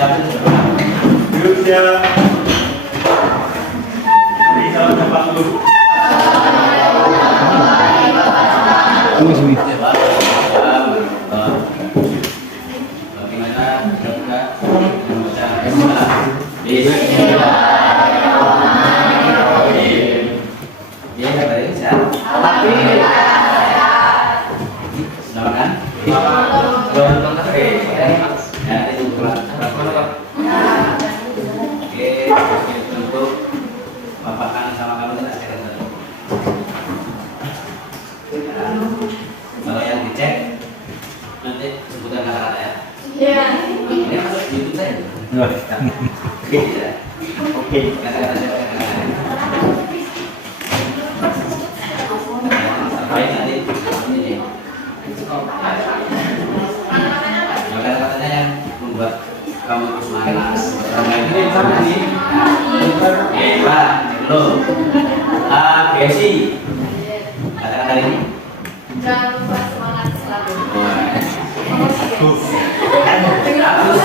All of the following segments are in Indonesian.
Siapin sebentar. Yuk siap. Ini salam tempat dulu. Tunggu sini. Bagaimana? Sudah membaca Bismillah. Dia kabarin sehat. Selamat kan? Ya, itu pulang. Oke, untuk Bapak kan sama kamu tidak sehat. Kalau yang dicek nanti sebutan kata-kata ya. Iya. Ini masuk di YouTube saya. Oke, tidak. Oke. Kata-kata saya. Sampai nanti ini. Kata-katanya yang membuat kamu terus malas. Ini sama nih. Eva, lo, Gesi. Kata-kata ini. Jangan lupa semangat selalu. Gus,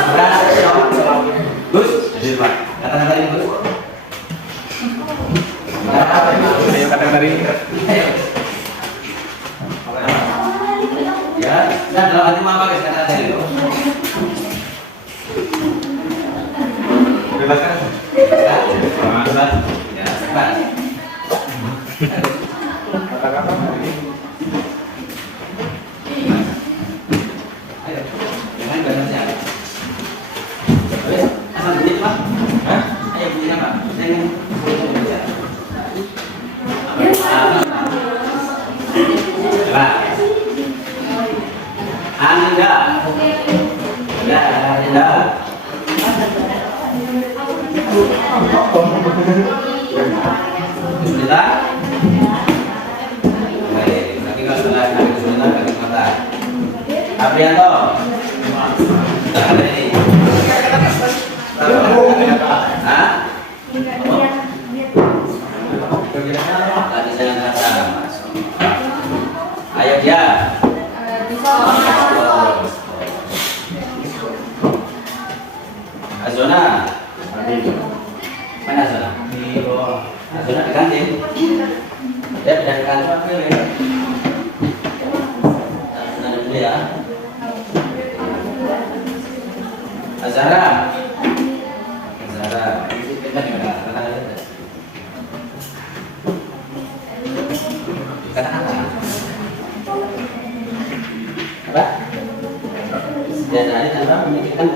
beras, Gus, jadi Pak. Kata-kata ini Gus. Kata-kata ini. Ya, dan dalam hati mau apa guys kata-kata ini loh. Bebaskan. Bebas. Ya, cepat. Kata-kata ini. Ayo, jangan bahasanya. Wes, asal bunyi Pak. Hah? Ayo bunyinya Pak. Jangan baca. Pak. Anda. Ya, Anda. Bismillah. Baik, nanti kalau sudah kami bismillah kami kata. Aprianto. Ada ini. Hah? Tadi saya kata Mas. Ayo dia. Azona. Mana Azona? Azona di kantin. Dia pindah ke kantor apa ya? Azona dulu ya. Azara. Azara. Pindah di mana? Kata apa? Apa? Dan hari tanpa memikirkan.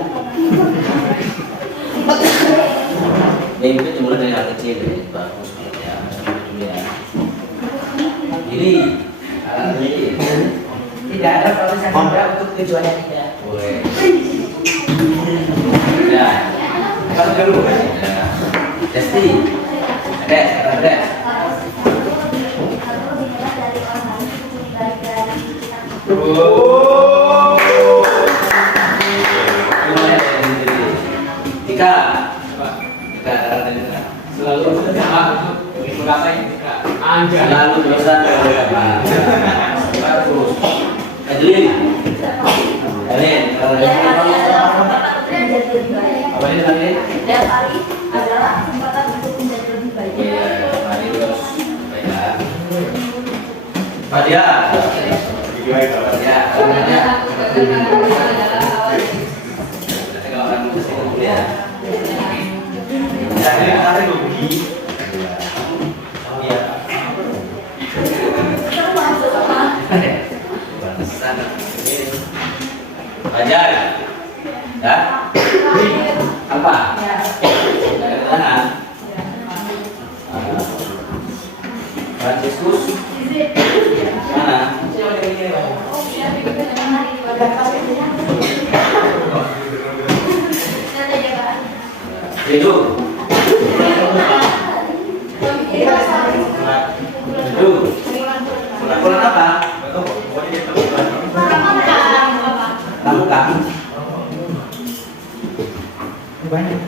Mimpi dimulai dari hal kecil, bagus banget ya, sampai dulu ya. Ini, tidak ada proses untuk tujuan yang tidak. boleh. Ya, kalau dulu, Desti, ada. Tika, Selalu berusaha untuk menggapai Anja. selalu berusaha bagus. Adeline, kalau apa ini tadi? Setiap hari adalah kesempatan untuk menjadi lebih baik. Iya, mari terus baiklah. Fadia, ya, sebenarnya. Nanti kalau orang kesini dulu ya. Saya tarik rugi. Iya. Bangsa. Fajar. Ya. Apa? Dari mana? Franciscus. Mana? Itu. Itu. Pulang apa? Kamu kan? Banyak.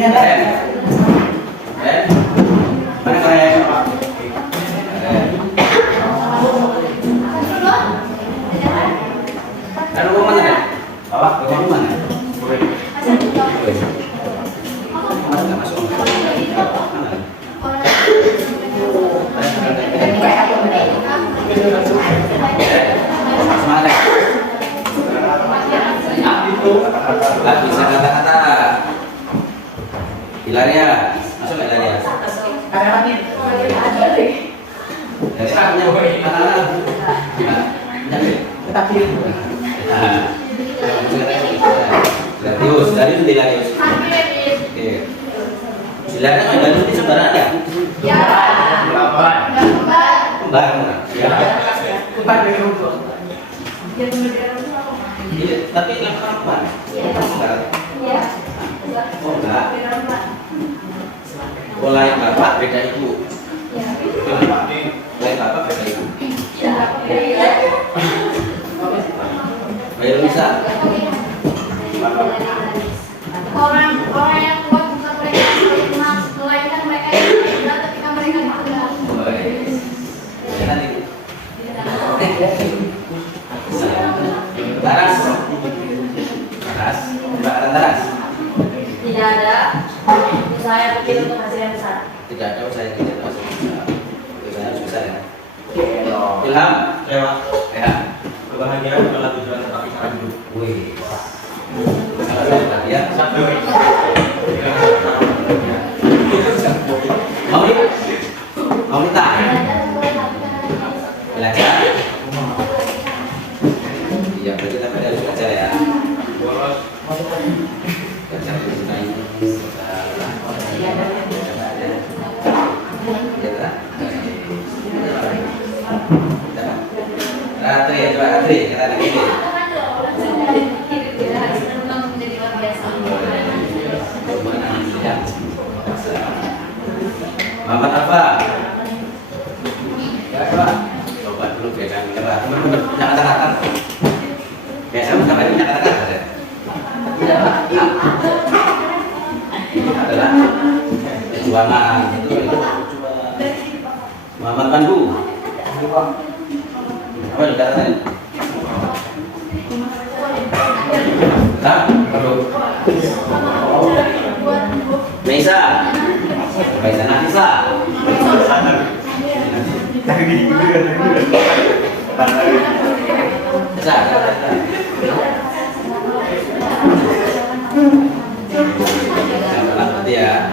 Ini ada. Mana keren? Ada rumah mana kan? Bawa ke rumah mana? Mana masuk? Semangat. Lah bisa kata-kata. Hilaria, masuk nggak Hilaria? Ada lagi. Tetapi Darius Darius. Oke. Silakan Darius di saudara ada? Ya. Kembar. Ya. Kumpar dengan rumput. Iya, tapi yang perempuan. Kembar. Oh enggak. Pola yang bapak beda ibu. Lain bapak beda ibu. Bayu bisa. Orang yang buat bukan mereka melainkan mereka yang benar ketika mereka dikenal. Taras. Taras. Jembatan Taras. Tidak ada usaha yang kecil untuk hasil yang besar. Tidak ada usaha yang tidak masuk besar. Usaha harus besar ya. Ilham. Ya. Kebahagiaan adalah tujuan tetapi cara hidup. Wih. Kalau perhatian. Mau nih? Mau minta? Belajar. Iya, berarti kita harus belajar ya. Belajar mencintai. Ratri ya, coba Ratri, kita lagi ini. Muhammad apa? Coba dulu beda menyerah. Benar-benar punya kata-kata. Biasanya sampai punya kata-kata ya. Adalah perjuangan itu. Muhammad Pandu. Apa dikatakan? Hah? Meisa. Meisa Nafisa. Nanti ya.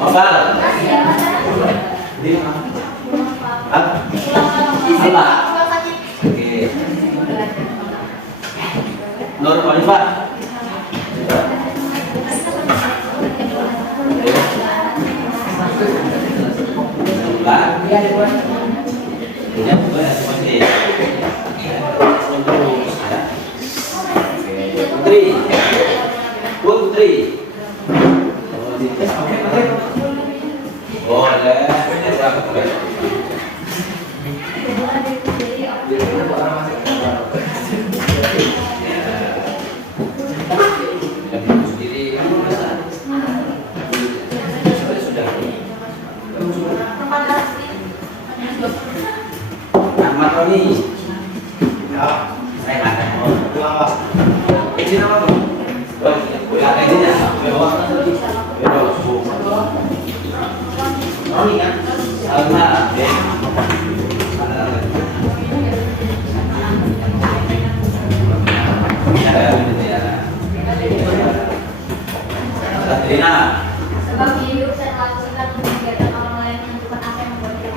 Mobal. Apa? Oke. Nur Khalifah. Putri. Boleh. Ahmad Roni. Saya ada. Izin apa tuh? Izinnya. Roni kan? Alma. Katrina. Sebab hidup saya lakukan untuk kegiatan orang lain menentukan apa yang membuat kita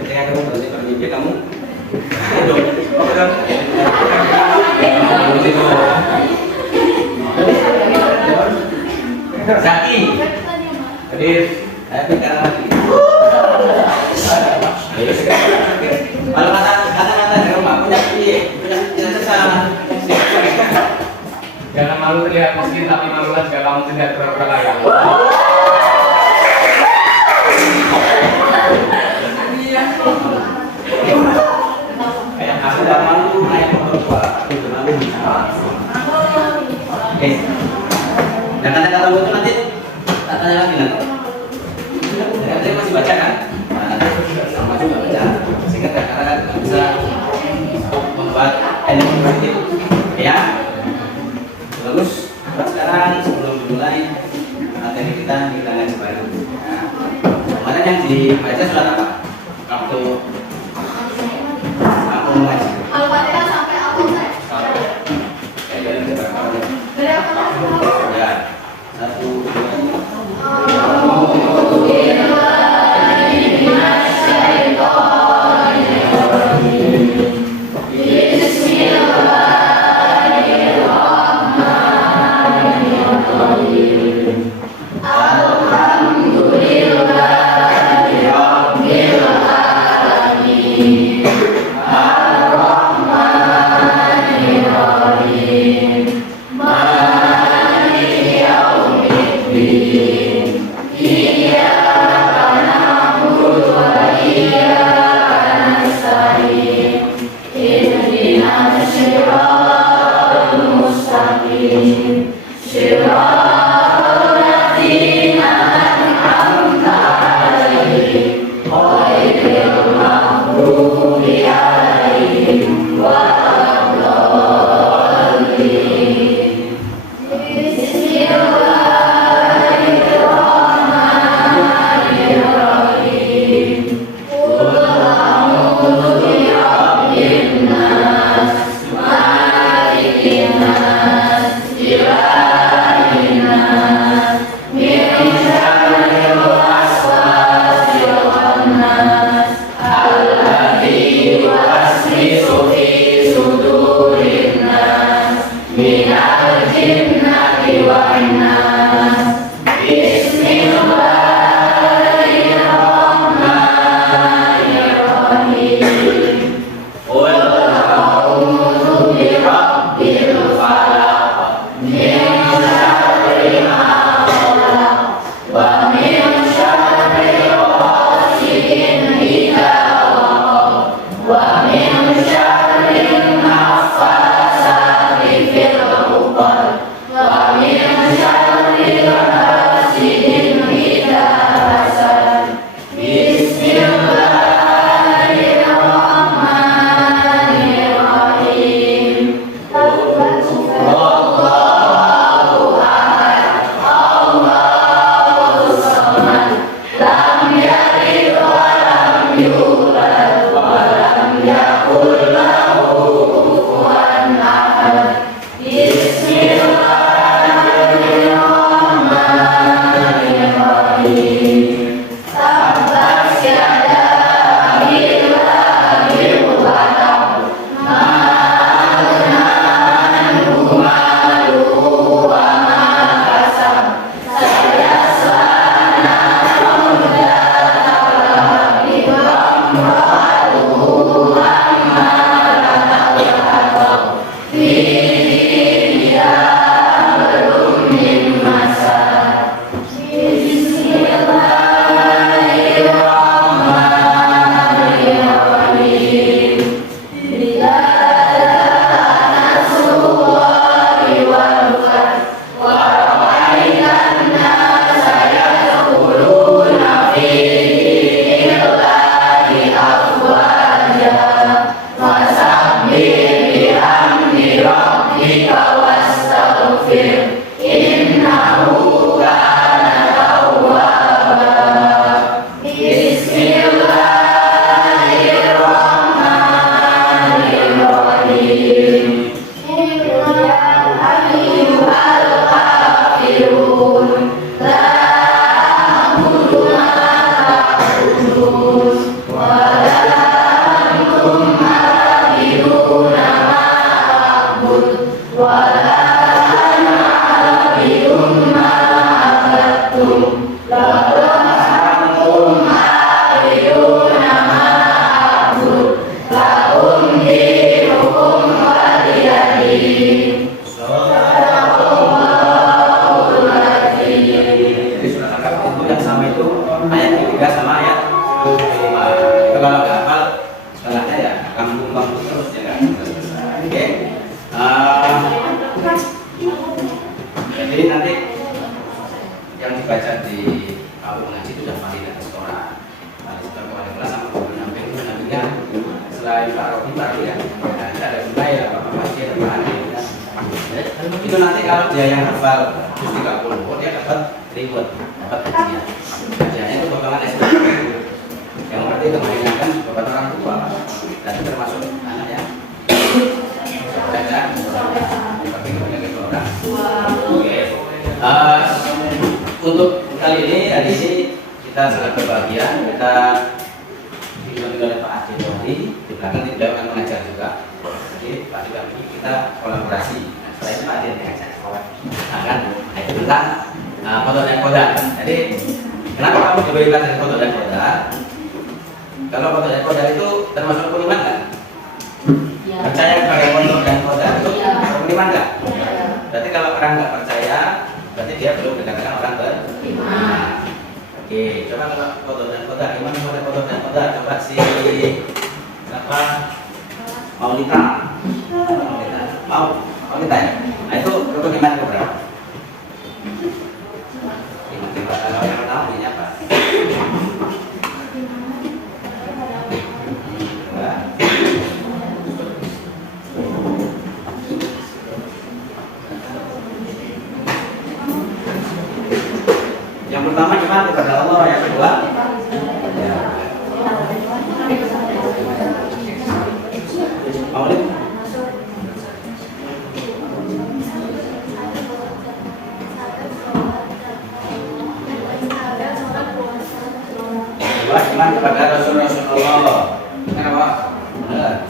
Ketika kamu bermimpi kamu terlihat miskin tapi malulah jika kamu terlihat pura-pura kaya. Kayak aku gak malu naik motor tua, aku gak malu. Oke. Dan kata-kata gue itu nanti tak tanya lagi nanti. Tadi masih baca kan? Nah, sama juga baca. Sehingga kata-kata nggak bisa membuat energi positif. Ya, bagus. Sekarang sebelum dimulai materi kita ngaji baru. Nah, kemarin yang dibaca surat apa? Waktu aku ngaji. Al-Fatihah sampai Al-Fatihah. Dari Al-Fatihah. Ya, 1, 2, 3. Bismillahirrahmanirrahim. terus ya kan. Oke. Jadi nanti yang dibaca di aula mengaji itu sudah valid dan restoran. Tadi sudah kemarin kelas sama guru nampingnya selain Pak Robi tadi ya, ada juga ya Bapak Masjid ada Pak Adi. Itu nanti kalau dia yang hafal terus 30, dia dapat reward, dapat hadiah. Hadiahnya itu potongan SPP. Yang berarti kemarin beban orang tua dan termasuk anaknya. Baca, tapi kebanyakan orang. Oke. Untuk kali ini hari ini kita sangat berbahagia kita dibantu oleh Pak Adi Tohri di belakang beliau akan mengajar juga. Jadi Pak Adi kami kita kolaborasi. Setelah itu Pak Adi yang mengajar akan tentang foto dan koda. Jadi kenapa kamu diberi pelajaran foto dan koda? Kalau foto dan koda itu termasuk rukun iman kan? Percaya sebagai foto dan koda itu rukun iman kan? Berarti kalau orang nggak percaya berarti dia belum dikatakan orang beriman. Oke, coba kalau foto dan koda, iman pada foto dan koda, coba si apa Maulita ya. Nah itu rukun iman ke berapa? Kalau yang tahu ini apa? Yang pertama iman kepada Allah, yang kedua Maulid. Kedua iman kepada Rasulullah. Kenapa? Benar.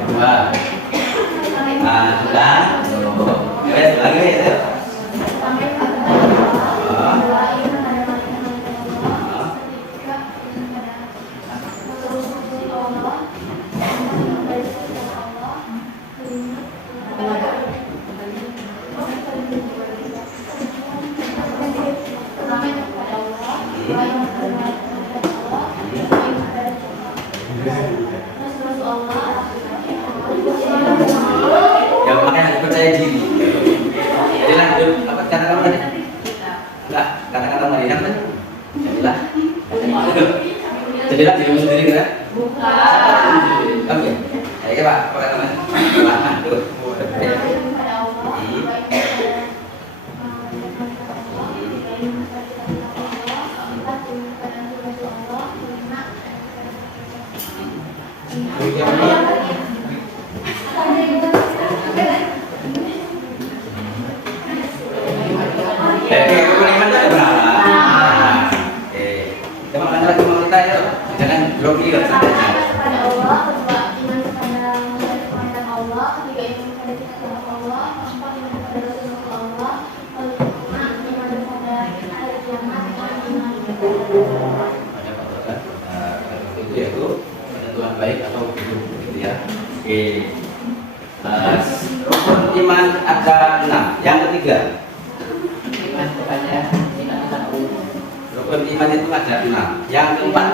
Kedua. Sudah. Lagi ya. Ya makanya harus percaya diri. Jadi lanjut apa kata kamu tadi? Enggak, kata-kata Maria kan? Jadilah. Jadilah dirimu sendiri kan? Bukan. Oke. Ayo Pak, apa kata Mas? Lama tuh. Yaitu penentuan baik atau buruk gitu ya. Oke. Rukun iman ada 6. Yang ketiga, Iman kepada rukun iman itu ada 6. Yang keempat,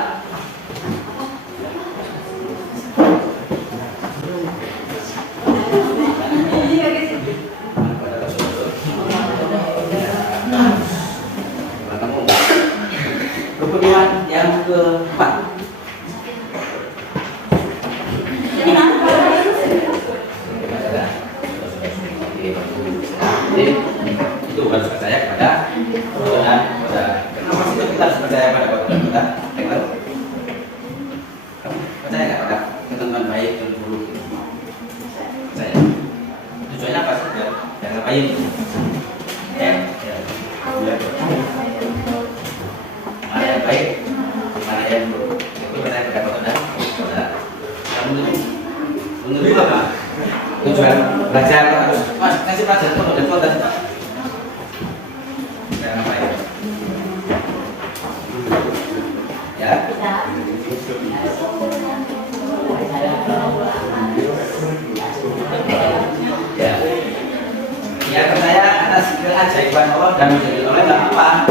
rukun iman yang keempat. Jadi itu harus percaya kepada Tuhan. Kenapa sih kita harus percaya pada Tuhan kita? Percaya nggak pada ketentuan baik dan buruk? Percaya. Tujuannya apa sih? Yang ngapain? Mana yang baik, mana yang buruk? Itu percaya pada Tuhan. Kamu menurut apa? Tujuan belajar harus kasih pelajaran foto dan foto ya. Ya percaya atas keajaiban Allah dan menjadi oleh nggak apa.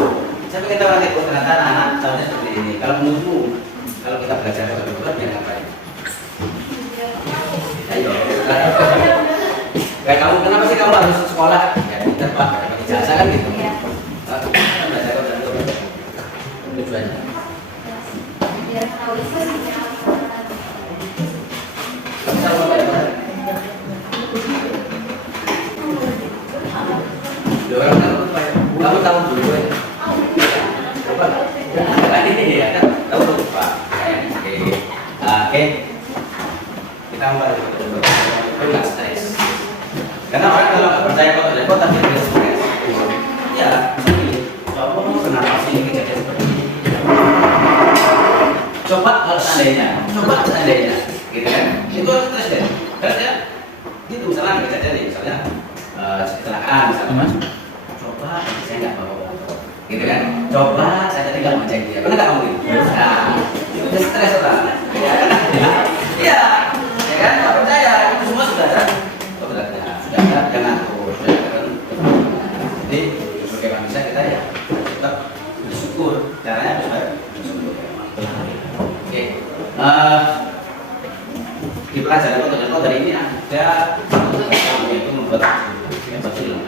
Saya pengen tahu nanti ternyata anak tahunnya seperti ini. Kalau menurutmu, kalau kita belajar foto dan foto yang ngapain? lulus sekolah ya pinter Pak, dapat ijazah kan gitu. Iya. Belajar dan tujuannya. Biar tahu itu. Bisa orang kamu tahu dulu ya. Coba. Ini ya kan tahu lupa. Oke. Kita mulai dulu. Enggak stres. Karena orang kalau nggak percaya kalau repot tapi dia stres. Ya, kenapa sih ini kejadian seperti ini? Coba kalau seandainya, gitu kan? Itu stres deh. Karena itu misalnya kejadian nih, misalnya kecelakaan misalnya Mas. Coba saya nggak bawa motor, gitu kan? Coba saya tadi nggak ngecek dia, pernah nggak kamu gitu? Nah, itu udah stres orang. Iya, ya kan? Nggak percaya, itu semua sudah ada. Sudah ada, jangan terus. Jadi sebagai manusia kita ya tetap bersyukur. Caranya harus bersyukur. Oke. Di pelajaran foto dari ini ada satu yaitu membuat film.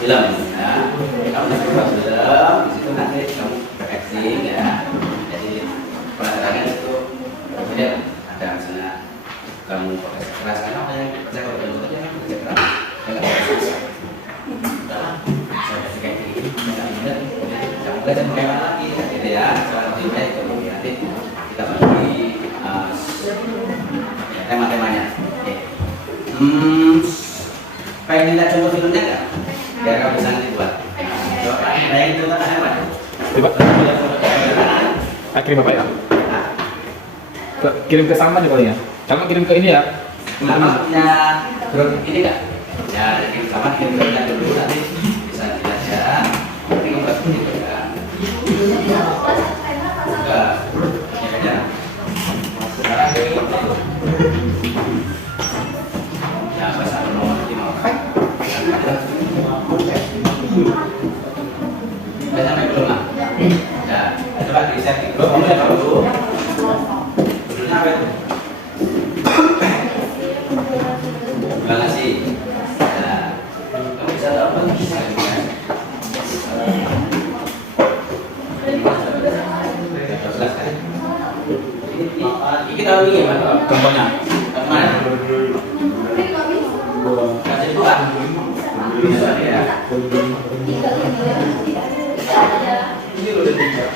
Film, ya. Kamu membuat film, di situ nanti kamu acting, ya. Jadi pelajarannya itu kemudian ada misalnya kamu keras karena apa yang kerja kalau betul betul kan kerja keras, nggak bisa. Dalam saya kayak gini, kamu belajar bagaimana lagi, gitu ya. Soal filmnya itu nanti kita bagi tema-temanya. Oke. Pengen lihat contoh filmnya nggak? Biar kamu bisa nanti buat. Coba bayangin itu kan apa? Coba. Kirim apa ya? Kirim ke sama nih paling ya. Kamu kirim ke ini ya. Sama punya grup ini nggak? Ya, kirim sama kirim dulu nanti bisa dilihat ya. Nanti kamu buat gitu kan? Enggak. Ya aja. Sekarang ini ya bahasa nomor 5. Udah sampai belum lah? Ya, coba di share di grup. Kamu lihat dulu. Judulnya apa itu? Terima kasih. Nah, kamu bisa dapat ini kita ini gimana? Contohnya, mana? Kasih dua. Ya. Ini udah tiga.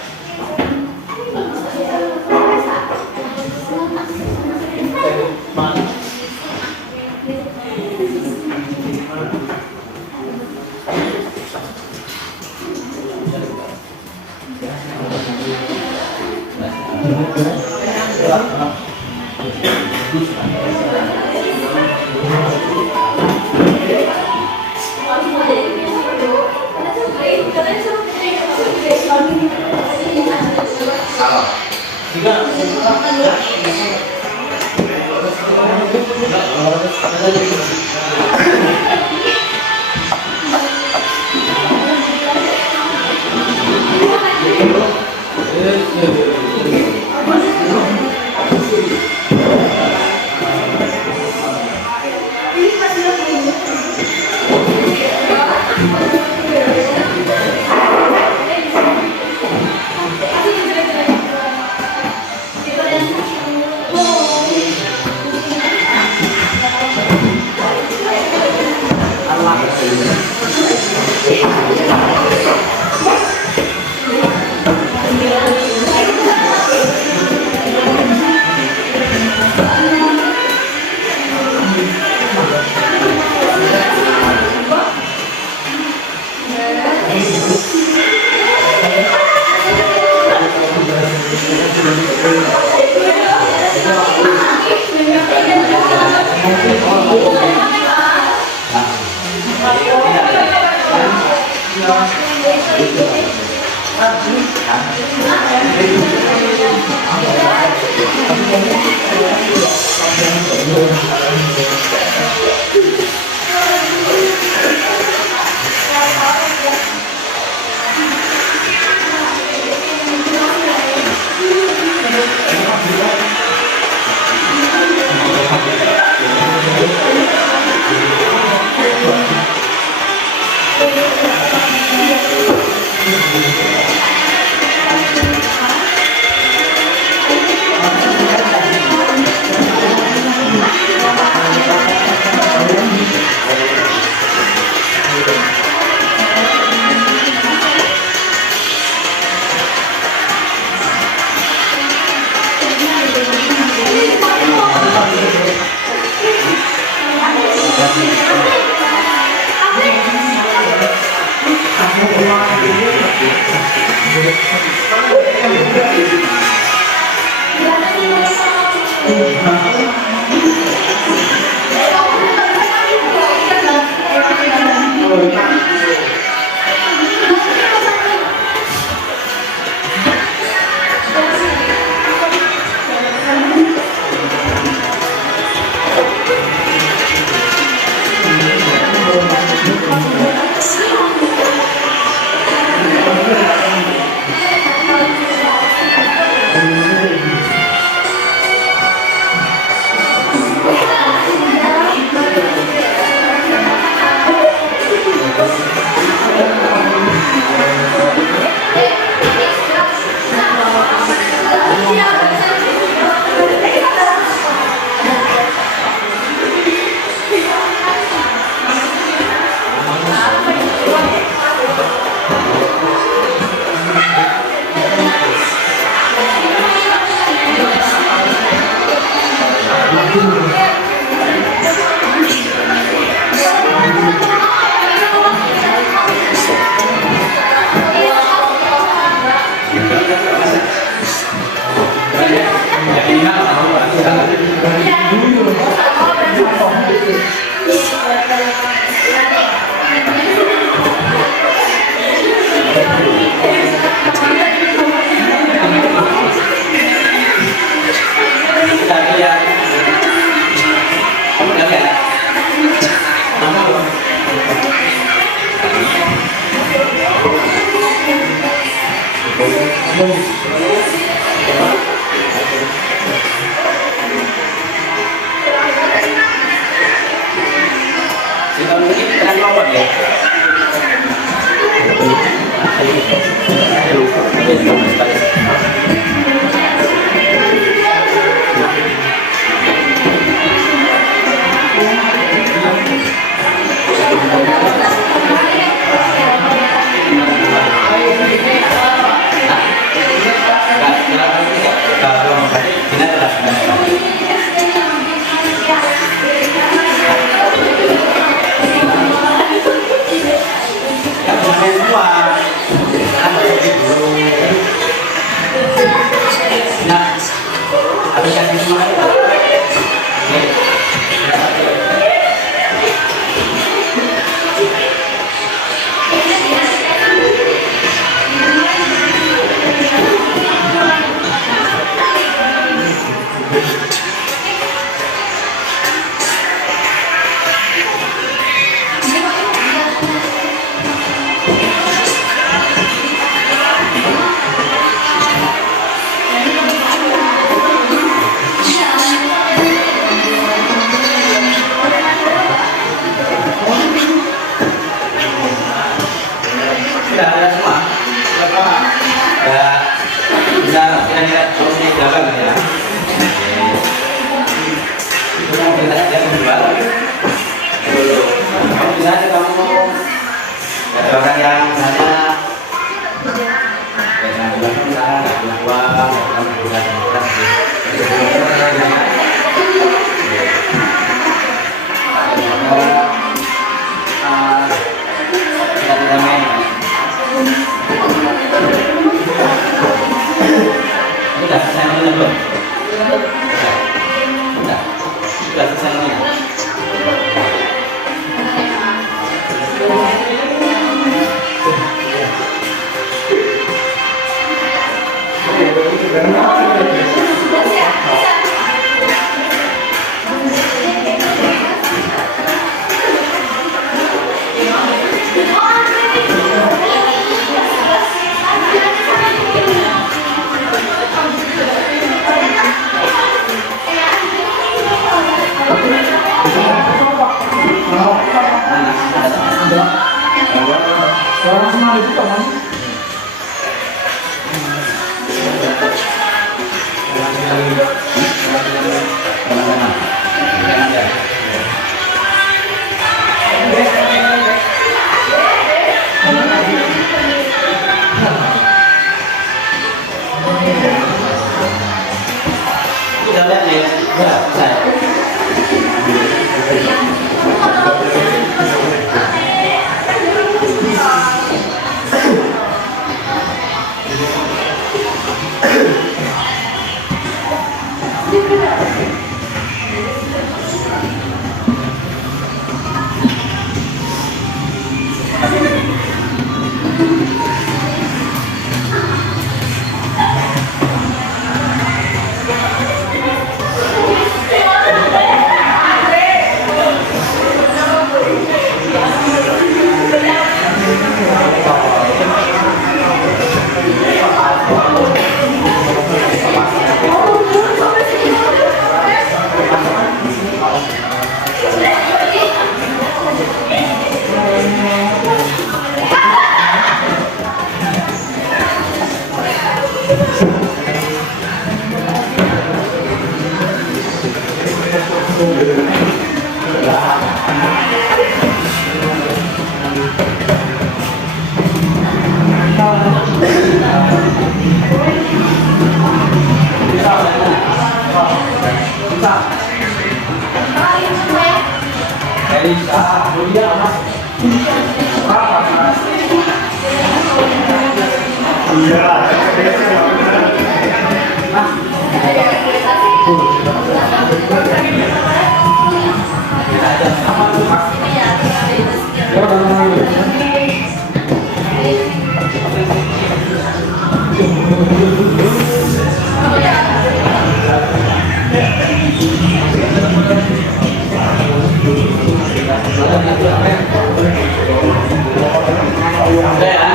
Ada ya?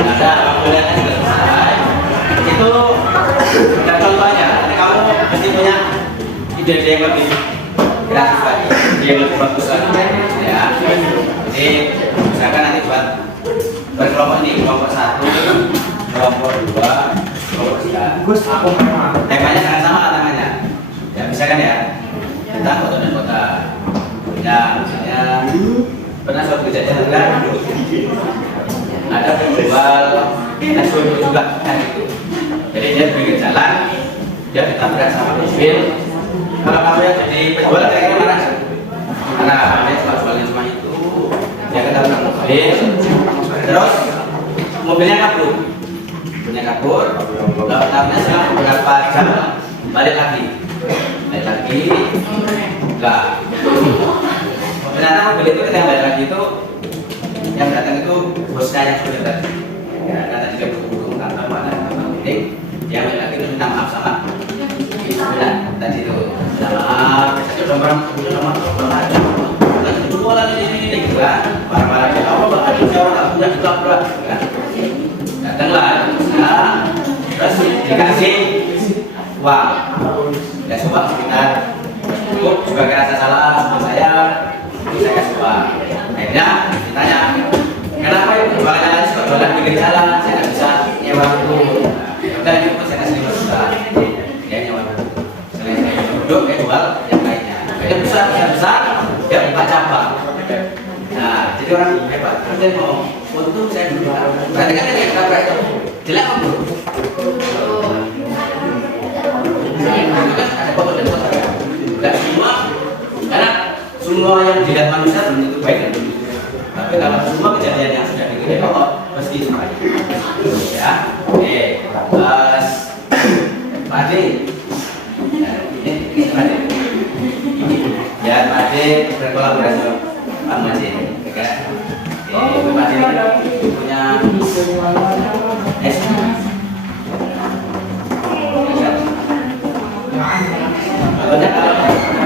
Ada, kuliahnya sudah selesai. Itu ada contohnya. Nanti kamu pasti punya ide-ide yang lebih kreatif lagi, yang lebih bagus lagi. Ya. Jadi misalkan nanti buat berkelompok ini, kelompok 1, kelompok 2, kelompok 3. Temanya jangan sama temanya. Ya misalkan ya, tentang kota dan kota. Ya misalnya pernah suatu kejadian kan? Ada penjual nasi uduk juga kan itu. Jadi dia di pinggir jalan, dia ditabrak sama mobil. Kalau kamu yang jadi penjual kayaknya marah, karena dia cuma jualnya cuma itu. Dia ketabrak mobil, terus mobilnya kabur. Lalu tahunya selang beberapa jam balik lagi, enggak. Ternyata mobil itu ketika balik lagi itu yang datang itu bosnya yang sudah tadi. Ya, karena dia buru-buru kantor pada penting, dia balik lagi terus minta maaf sama ibu tadi itu. Minta maaf, saya sudah marah, lagi jualan ini gitu kan. Marah-marah dia, apa bahkan saya orang tak punya juga berat, kan? Datanglah, terus dikasih uang. Ya coba sekitar cukup sebagai rasa salah sama saya kasih uang. Akhirnya ditanya, kenapa itu jualannya lagi suka jualan pinggir jalan, saya nggak bisa nyewa itu. Udah ini saya kasih 5 juta, dia nyewa itu. Selain saya duduk, dia jual yang lainnya. Dia besar, dia buka cabang. Nah, jadi orang hebat. Dia mau untung saya dulu. Berarti kan dia kata itu jelek apa bro? Itu kan ada foto dan foto. Dan semua, karena semua yang dilihat manusia belum tentu baik dan begitu. Tapi kalau semua kejadian yang sudah dikira Allah pasti itu baik. Ya, oke. Terus Pak Ade, ini Pak Ade. Ya Pak Ade berkolaborasi Pak Majid. Oke, Pak Ade punya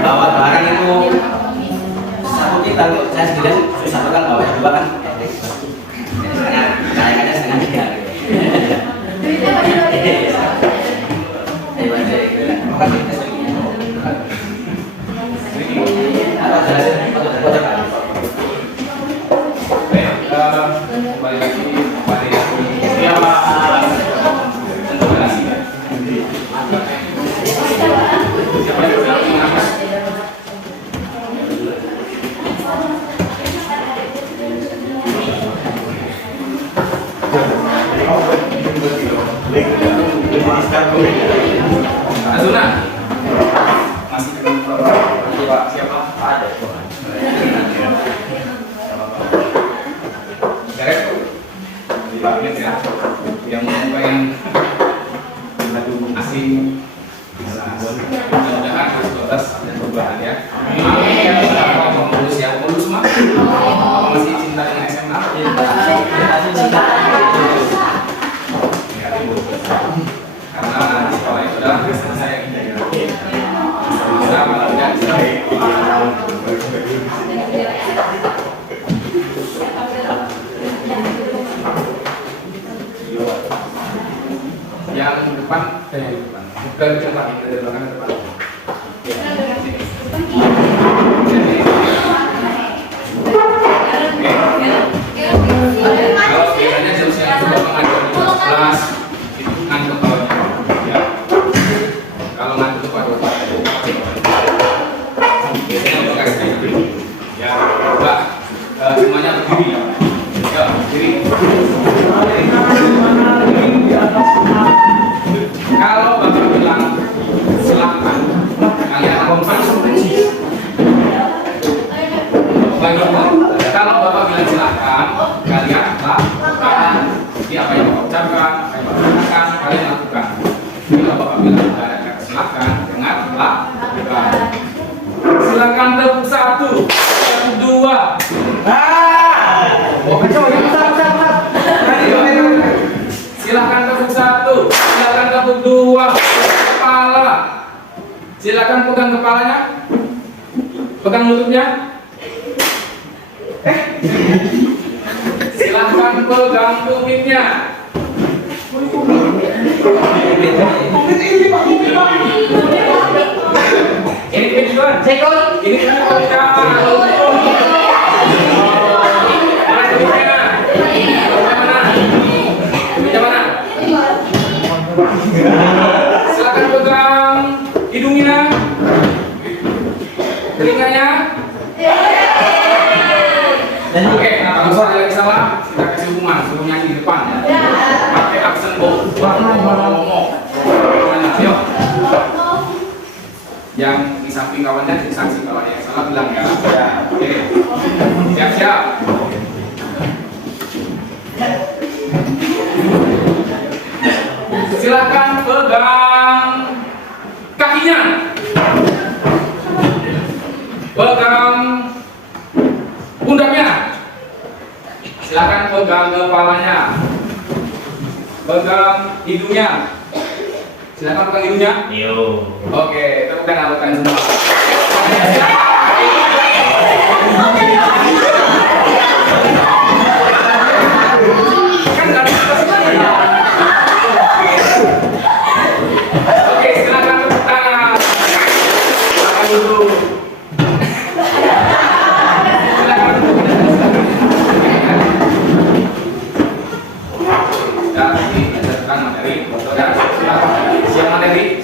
bawa barang itu satu kita kok saya sendiri susah kan bawa dua kan kayaknya setengah tiga kembali lagi pada siapa untuk berhasil siapa yang sudah menangis Azuna masih siapa ada Garek dibangun ya yang pengen lagu asing bisa mudah-mudahan 2012 ada perubahan ya. Amin. Kalau mau lulus ya, mau lulus semua? Masih cinta dengan SMA? Ya, karena nanti kalau itu udah selesai bisa malah tidak bisa. Yang depan, bukan ke depan, dari belakang ke depan. Kalau biasanya seharusnya juga mengajar di kelas itu ngantuk ya. Kalau ngantuk pada biasanya bekas kayak ya, Mbak, semuanya berdiri ya, berdiri. Kalau Bapak bilang silakan, kalian kompak. Kalau Bapak bilang silakan, kalian lakukan. Jadi apa yang Bapak ucapkan, apa yang Bapak katakan, kalian lakukan. Kalau Bapak bilang ada kata silakan, dengar, lakukan. Silakan tepuk 1, tepuk 2. Oh, silakan tepuk 1, silakan tepuk 2, kepala. Silakan pegang kepalanya, pegang lututnya. Silakan pegang tumitnya. Ini tujuan. Ini silakan pegang hidungnya, telinganya. Oke, nah kalau ada yang salah, kita kasih hukuman, suruh nyanyi di depan. Pakai aksen ngomong. Ayo. Yang di samping kawannya jadi saksi kalau ada yang salah bilang ya. Oke. Siap-siap. Silakan pegang kakinya, pegang pundaknya, silakan pegang kepalanya, pegang hidungnya, silakan pegang hidungnya. Oke, tepuk tangan kalian semua. Kan dari oke, silakan tepuk tangan. Makan dulu. Silakan tepuk tangan. Ya, ini ajarkan materi. Ya, siap materi?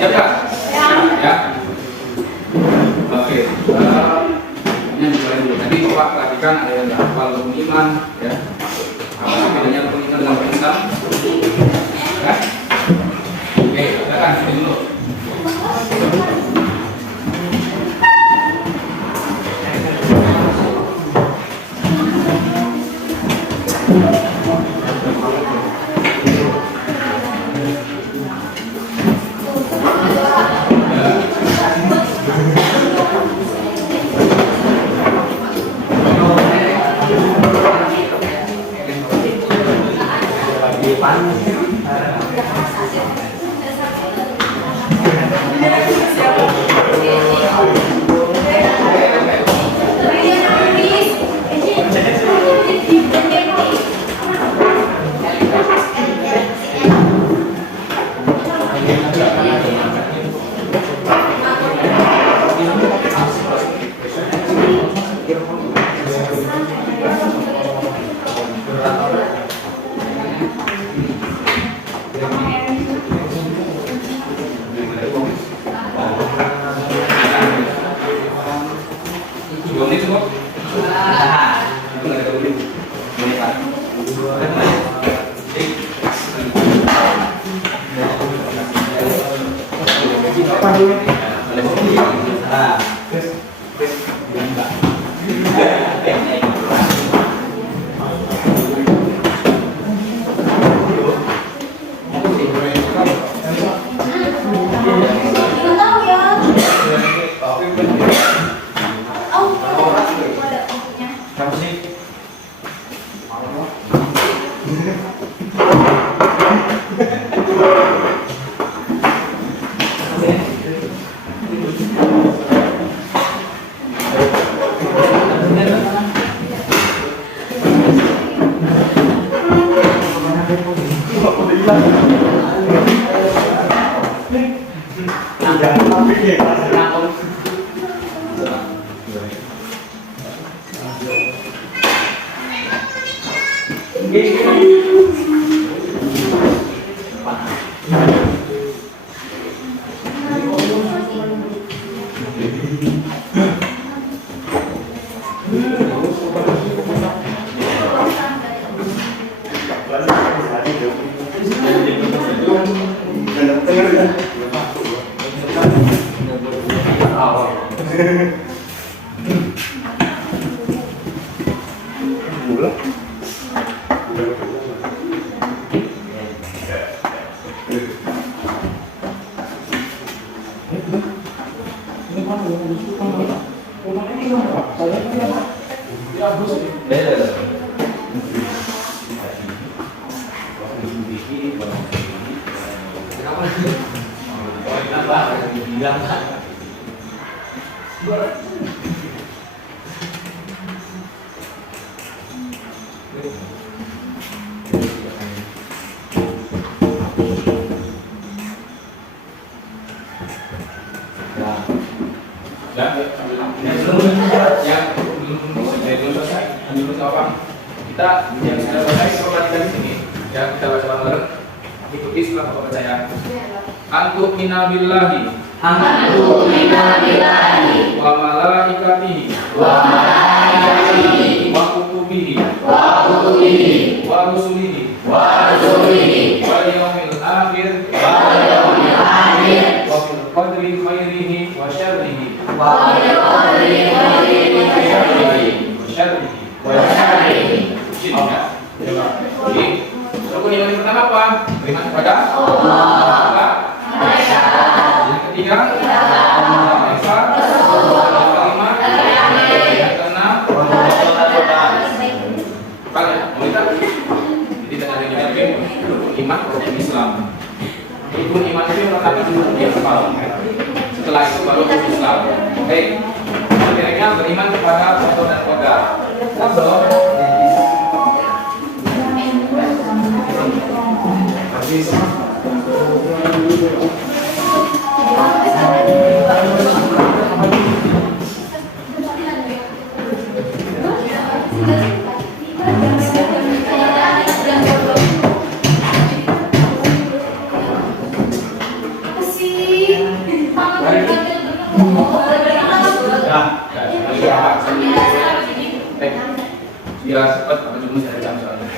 Siap kan? Ya. Oke. Ini dimulai dulu. Nanti Bapak perhatikan ada yang hafal rukun iman, ya. Apa sih bedanya rukun iman dengan rukun Islam? Ya. Oke, silakan dulu. Kita yang sudah selesai coba di sini ya, kita baca bareng. Ikuti setelah Bapak saya. Antu minna billahi wa malaikatihi wa kutubihi wa rusulihi wal yaumil akhir wa fil qadri khairihi wa syarrihi Jadi, rukun iman yang pertama apa? Beriman kepada Allah. Yang ketiga, Maha Esa. Yang kelima, yang keenam, wanita. Jadi tidak ada yang rukun iman, rukun Islam. Rukun iman itu yang pertama itu yang kepala. Setelah itu baru rukun Islam. Oke. Kira-kira beriman kepada qada dan qadar. Biar cepat, apa cuma saya jam soalnya.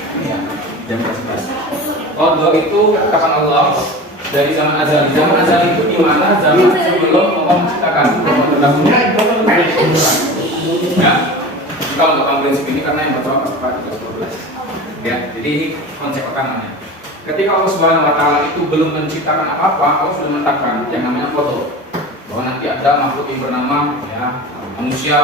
Jam 11. Qadha itu katakan Allah dari zaman azali. Zaman azali itu di mana? Zaman sebelum Allah menciptakan. Ya. Kalau nggak paham prinsip ini karena yang pertama pas 12. Ya, jadi ini konsep pertamanya. Ketika Allah Subhanahu wa taala itu belum menciptakan apa-apa, Allah sudah menetapkan yang namanya qadha. Bahwa nanti ada makhluk yang bernama ya, manusia,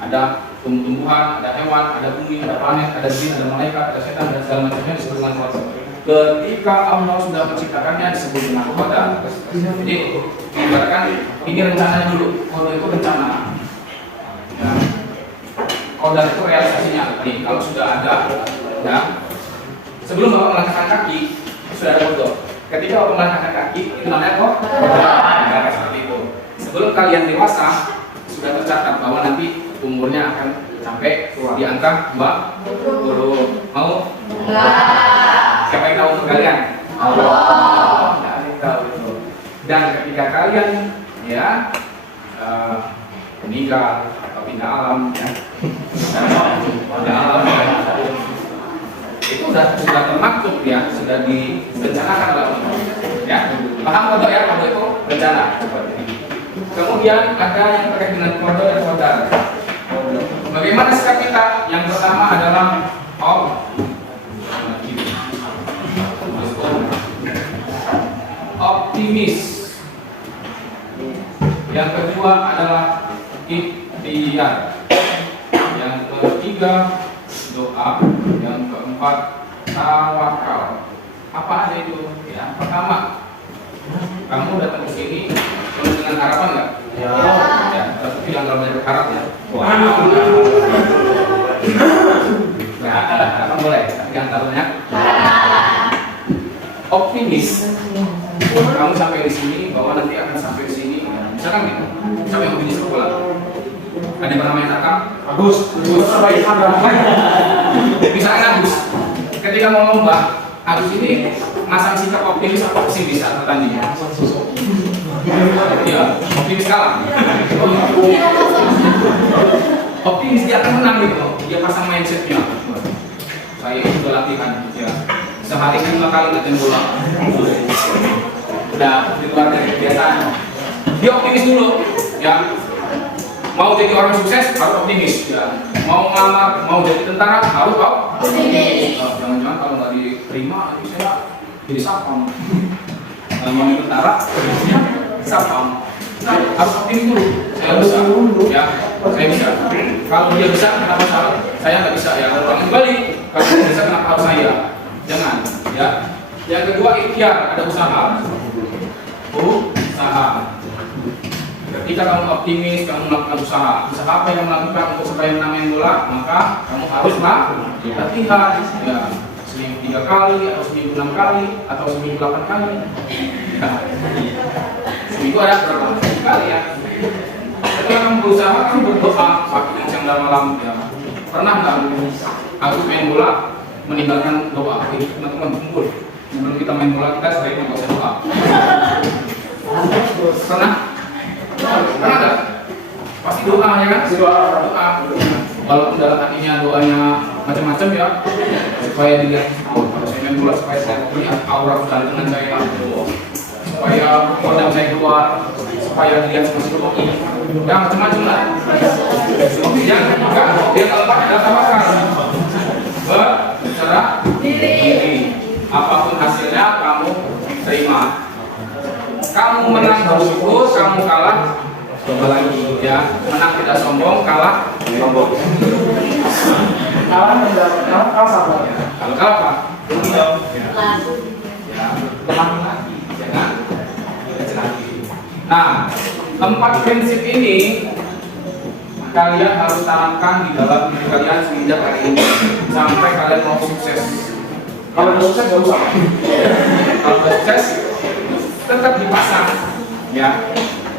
ada tumbuh-tumbuhan, ada hewan, ada bumi, ada planet, ada jin, ada malaikat, ada setan dan segala macamnya disebut dengan qadha. Ketika Allah sudah menciptakannya disebut dengan qadha. Jadi ibaratkan ini rencananya dulu. Qadha itu rencana. Ya. Qadha itu realisasinya. Nih, kalau sudah ada, ya. Sebelum Bapak melangkahkan kaki, sudah ada qadha. Ketika Bapak melangkahkan kaki, itu namanya qadha. Ya, seperti itu. Sebelum kalian dewasa, sudah tercatat bahwa nanti umurnya akan sampai di angka 40. Mau? Siapa yang tahu untuk kalian? Allah. Tahu itu. Dan ketika kalian ya meninggal atau pindah alam ya, pindah alam itu sudah termaktub ya, sudah direncanakan oleh Allah. Ya, paham qadha ya? Qadha itu rencana. Kemudian ada yang terkait dengan qadha dan qadar. Bagaimana sikap kita? Yang pertama adalah optimis. Yang kedua adalah ikhtiar. Yang ketiga doa. Yang keempat tawakal. Apa aja itu? Ya, pertama, kamu datang ke sini penuh dengan harapan nggak? Ya. Ya, tapi bilang kalau banyak harap ya. Nah, harapan boleh, tapi jangan terlalu banyak. Optimis. Kamu sampai di sini, bahwa nanti akan sampai di sini Misalkan gitu, siapa yang hobi sepak bola? Ada yang bernama Taka? Agus terbaik Misalkan Agus, ketika mau lomba, Agus ini masang sikap optimis atau pesimis saat pertandingan? Iya, optimis kalah. Optimis dia akan menang gitu. Dia pasang mindsetnya. Saya itu udah latihan, ya. Sehari 5 kali latihan bola. Udah di luar dari kebiasaan. Dia optimis dulu, ya. Mau jadi orang sukses harus optimis, ya. Mau ngelamar, mau jadi tentara harus optimis. Jangan-jangan kalau nggak diterima, saya jadi sapam. Kalau mau jadi tentara, sapam. Nah, harus optimis dulu. Saya bisa, ya. Saya bisa. Kalau dia bisa, kenapa saya nggak bisa, ya? Jangan kembali. Kalau dia bisa, kenapa harus saya? Jangan, ya. Yang kedua, ikhtiar, ada usaha. Usaha. Ketika kamu optimis, kamu melakukan usaha. Usaha apa yang melakukan untuk supaya menang bola, maka kamu harus latihan, ya. Seminggu 3 kali, atau seminggu 6 kali, atau seminggu 8 kali. Nah, seminggu ada berapa kali, ya? Ketika kamu berusaha, kamu berdoa pagi siang dan malam, ya. Pernah nggak aku main bola meninggalkan doa? Teman-teman kumpul sebelum kita main bola, kita sebaiknya nggak usah doa. Pernah? Pernah nggak? Pasti doa, ya kan? Doa. Walaupun dalam hatinya doanya macam-macam, ya, supaya dilihat kalau saya main bola, supaya saya melihat aura kegantengan saya, supaya kodam saya keluar, supaya dilihat masih koki, ya macam-macam lah. Yang enggak, dia tawakal secara diri. Apapun hasilnya kamu terima. Kamu menang bersyukur, kamu kalah coba lagi, ya. Menang tidak sombong, kalah sombong. Kalah sabar. Kalau kalah apa? Ya, tenang lagi, jangan lagi. Nah, 4 prinsip ini kalian harus tanamkan di dalam diri kalian semenjak hari ini sampai kalian mau sukses. Kalau sukses nggak usah. Kalau sukses tetap dipasang, ya.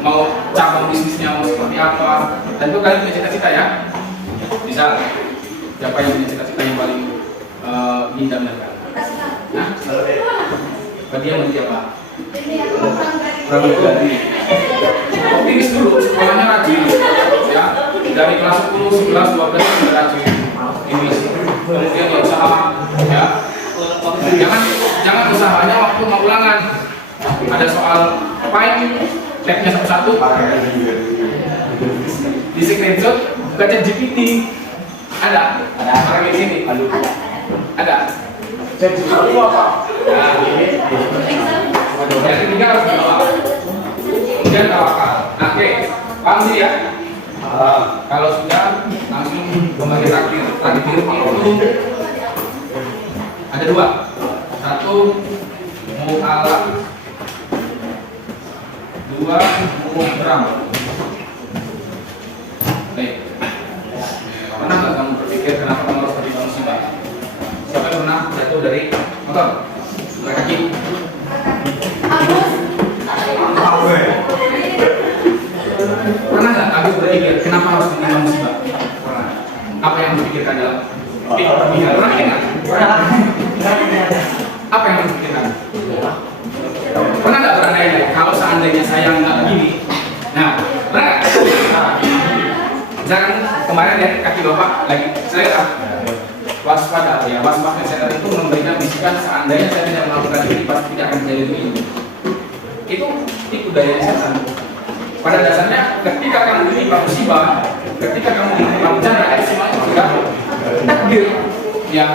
Mau cabang bisnisnya mau seperti apa? Tentu kalian punya cita-cita, ya. Bisa. Siapa yang punya cita-cita yang paling diidamkan? Nah, bagi yang menjadi apa? Optimis dulu, sekolahnya rajin, ya. Dari kelas 10, 11, 12 sudah rajin. Optimis. Kemudian ya usaha, ya. Jangan usahanya waktu mau ulangan. Ada soal file, tabnya satu-satu. Di screenshot, baca GPT. Ada orang di sini. Ada. Cek GPT apa? Nah, yang ketiga harus berdoa. Kemudian tawakal. Oke, paham sih, ya? Kalau sudah langsung kembali takdir itu ada 2. 1 mu'alaf, 2 mu'ram. Pernah nggak kamu berpikir kenapa kamu harus terima musibah? Siapa yang pernah jatuh dari motor? Angkat kaki. Pernah nggak aku berpikir kenapa harus terima musibah? Pernah. Apa yang dipikirkan dalam pikiran? Pernah nggak? Apa yang dipikirkan? Pernah nggak berandai-andai kalau seandainya saya nggak begini? Nah, pernah nggak? Jangan kemarin ya kaki bapak lagi saya waspada, ya. Waspada saya itu memberikan bisikan seandainya saya tidak melakukan ini pasti tidak akan terjadi begini. Itu daya setan. Pada dasarnya ketika kamu menimpa musibah, ketika kamu menimpa bencana, itu semuanya sudah takdir, ya.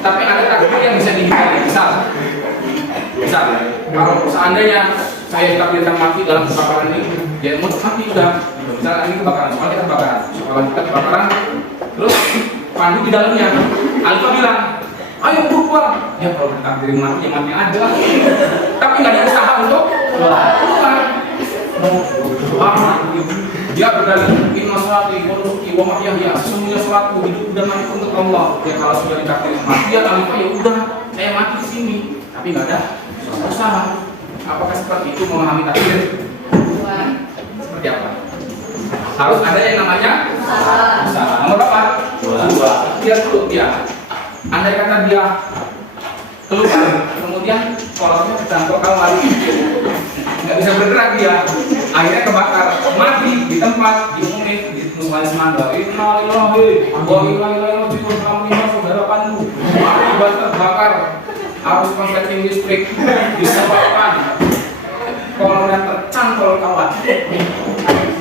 Tapi ada takdir yang bisa dihindari. Misal, kalau seandainya saya ditakdirkan mati dalam kebakaran ini, ya mau mati udah. Misalnya ini kebakaran, soalnya kita kebakaran, soalnya kita kebakaran, terus Pandu di dalamnya. Alfa bilang, ayo keluar. Ya kalau ditakdirin mati, ya mati aja. Tapi nggak ada usaha untuk keluar. Dia berdalih, inna sholati wa nusuki wa mahyaya, sesungguhnya sholatku, hidup dan mati untuk Allah. Ya kalau sudah ditakdirin mati, ya Alfa ya udah, saya mati di sini. Tapi nggak ada usaha. Apakah seperti itu memahami takdir? seperti apa? Harus ada yang namanya usaha. Nomor berapa? 2. Dia dulu dia. Andai kata dia keluar, kemudian kolornya kecampur kawan, nggak bisa bergerak dia, akhirnya kebakar, mati di tempat, diumumkan di musola semanda. Innalillahi wa inna ilaihi raji'un. Alhamdulillah saudara Pandu akibat terbakar arus konsleting listrik disebabkan kolornya tercantol kawan.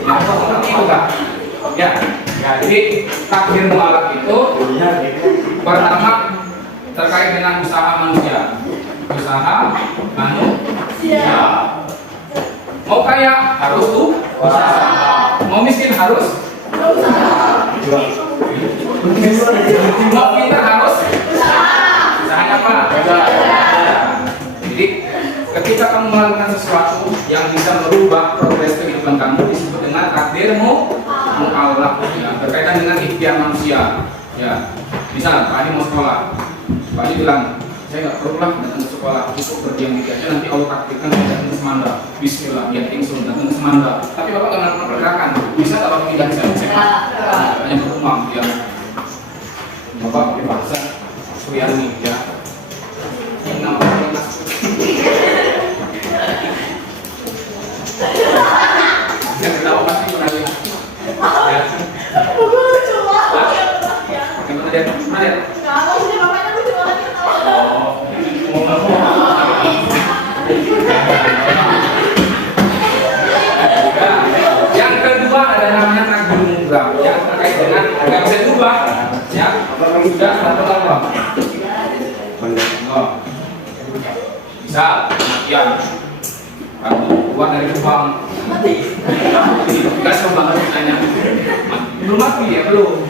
Nah, seperti itu kan? Ya, jadi takdir mualaf itu pertama terkait dengan usaha manusia. Usaha manusia. Mau kaya harus usaha. Mau miskin harus usaha. Mau pintar harus usaha. Usahanya apa? Jadi ketika kamu melakukan sesuatu yang bisa merubah progres kehidupan kamu disebut dengan takdirmu mualaf, ya, berkaitan dengan ikhtiar manusia. Ya, misal Pak Adi mau sekolah, Pak Adi bilang saya nggak perlu lah datang ke sekolah, cukup berdiam diri aja, nanti Allah takdirkan saya datang ke Semanda. Bismillah, ya tingsun datang ke Semanda. Tapi Bapak nggak melakukan pergerakan, bisa nggak Bapak pindah saya sehat? Hanya berumam, ya. Bapak pakai bahasa Suyani, ya. Ini namanya yang ketawa pasti pernah lihat. Ya. Gimana dia? Mana dia? Yang kedua ada namanya takdir mubrah, yang terkait dengan nggak bisa diubah, ya. Sudah atau apa? Oh. Bisa, ya. Kamu keluar dari lubang mati. Gas banget tanya. Belum mati ya belum.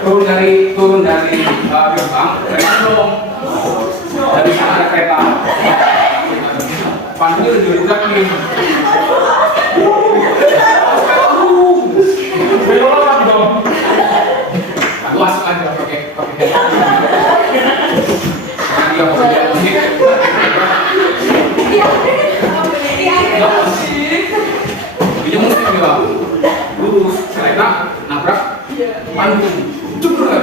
Turun dari lubang, belum. Dari sana ada kereta. Pandu udah diudak nih. Belum dong. Aku masuk aja pakai. Dia mau musik. Dia musik juga. Lurus, kereta nabrak Pandu. Cepet.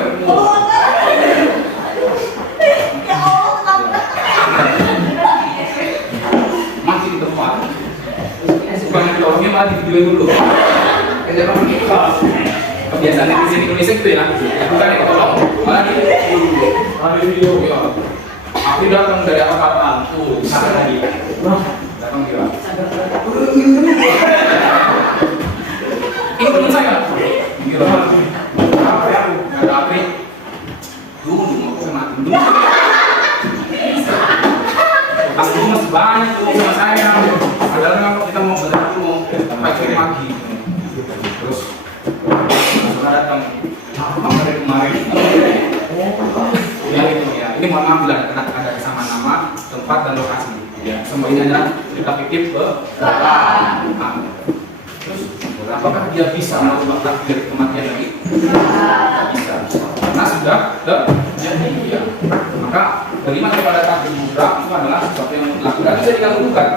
Mati di tempat. Banyak orangnya malah divideoin dulu. Kebiasaan netizen Indonesia gitu ya. Bukan yang tolong. Malah di video ya. Aku datang dari apa-apa. Sana lagi. Datang dia. Ini teman saya. Gila. Ada api. Dulu aku mati. Dulu. Aku masih banyak tuh sama saya. Padahal memang kita mau benar dulu, pakai pagi. Terus saudara datang. Apa dari kemarin? Ya itu ya. Ini mohon maaf bila ada kesamaan nama, tempat dan lokasi. Ya, semuanya adalah kita fiktif ke belakang. Terus apakah dia bisa merubah takdir kematian lagi? Bisa. Karena sudah terjadi ya. Maka beriman kepada takdir mutlak itu adalah sesuatu yang dilakukan bisa diganggu-gugat.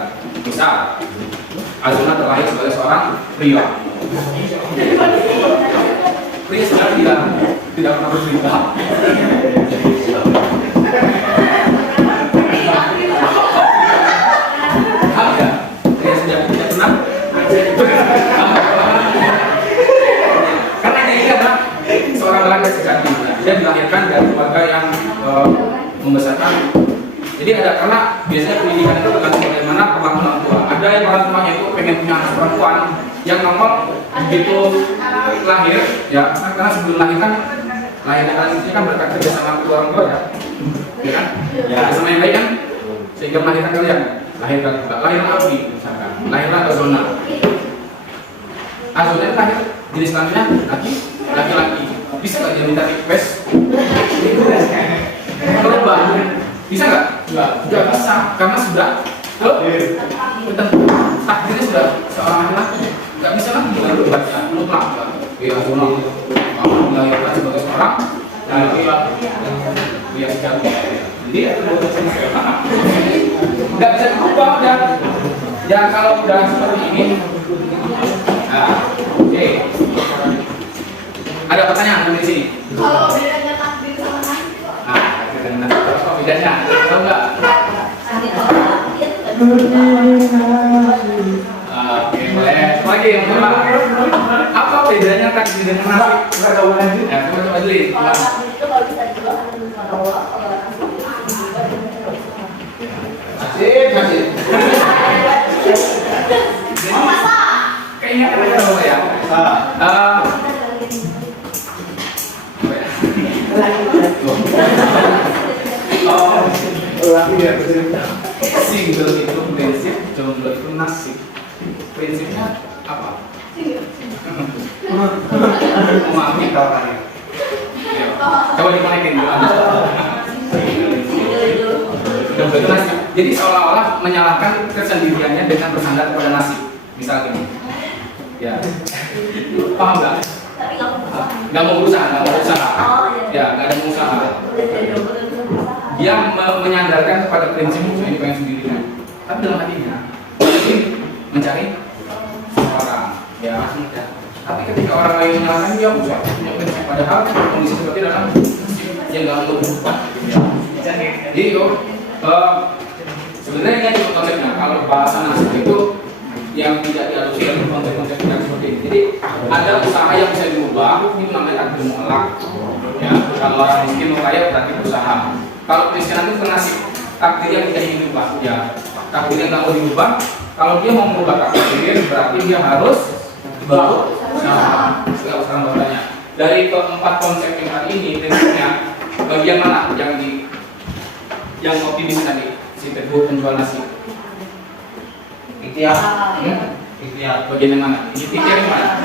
Misal, Azuna terlahir sebagai seorang pria. Pria sebenarnya tidak pernah bercerita. Ada, pria sejati tidak pernah. Karena dia adalah seorang laki sejati. Dia dilahirkan dari keluarga yang membesarkan. Jadi ada, karena biasanya pendidikan itu tergantung bagaimana perlakuan orang tua. Ada yang orang tuanya itu pengen punya anak perempuan yang ngomong begitu lahir, ya karena sebelum lahir kan lahirnya kalian ini kan berkat kerja sama kedua orang tua ya, kan? Ya sama yang lain kan, sehingga melahirkan kalian. Lahirlah Abdi, misalkan, lahirlah Azona. Azona itu lahir jenis kelaminnya laki-laki. Bisa nggak dia minta request? Berubah. Bisa nggak? Nggak bisa, karena sudah takdirnya sudah seorang laki-laki. Nggak bisa lagi berubahnya, mutlak. Ya, Azona melahirkan sebagai seorang laki-laki. Ya, sejati. Jadi nggak bisa berubah dan ya kalau udah seperti ini Ada pertanyaan dari sini? Kalau bedanya takdir sama nasib itu apa? Nah, takdir dan nasib apa bedanya? Tahu nggak? Oke, boleh. Lagi yang kedua. Apa bedanya takdir dengan nasib? Ya, coba dulu. Kalau takdir itu kalau bisa dijual ada di Allah, kalau nasib itu Masih. oh masa? Keingetan aja dong ya. Single itu prinsip, jomblo itu nasib. Prinsipnya apa? Memahami tawarannya. Coba dikonekin dulu. Jomblo itu nasib. Jadi seolah-olah menyalahkan kesendiriannya dengan bersandar kepada nasib. Misal gini. Ya. Paham nggak? Tapi nggak Nggak mau berusaha. mau berusaha, nggak mau usaha. Oh, iya. Ya, nggak ada mau usaha. Dia menyandarkan kepada prinsip ini pengen sendirian. Tapi dalam hatinya mencari orang. Ya. Tapi ketika orang lain menyalahkan dia punya prinsip. Padahal kondisi seperti dalam dia nggak mau berubah. Ya. Jadi sebenarnya ini konsepnya. Kalau bahasa nasib itu yang tidak diadopsi konsep-konsep kita seperti ini. Jadi ada usaha yang bisa diubah, itu namanya takdir mutlak. Ya, kalau orang miskin mau kaya berarti berusaha. Kalau kemiskinan itu nasib, takdir yang tidak ingin diubah. Ya, takdir yang nggak mau diubah. Kalau dia mau merubah takdir, berarti dia harus berusaha. Sekarang bertanya, dari keempat konsep yang tadi ini, prinsipnya bagian mana yang optimis tadi? Si Teguh penjual nasi. Ikhtiar. Ikhtiar. Bagian yang mana? Ikhtiar yang mana?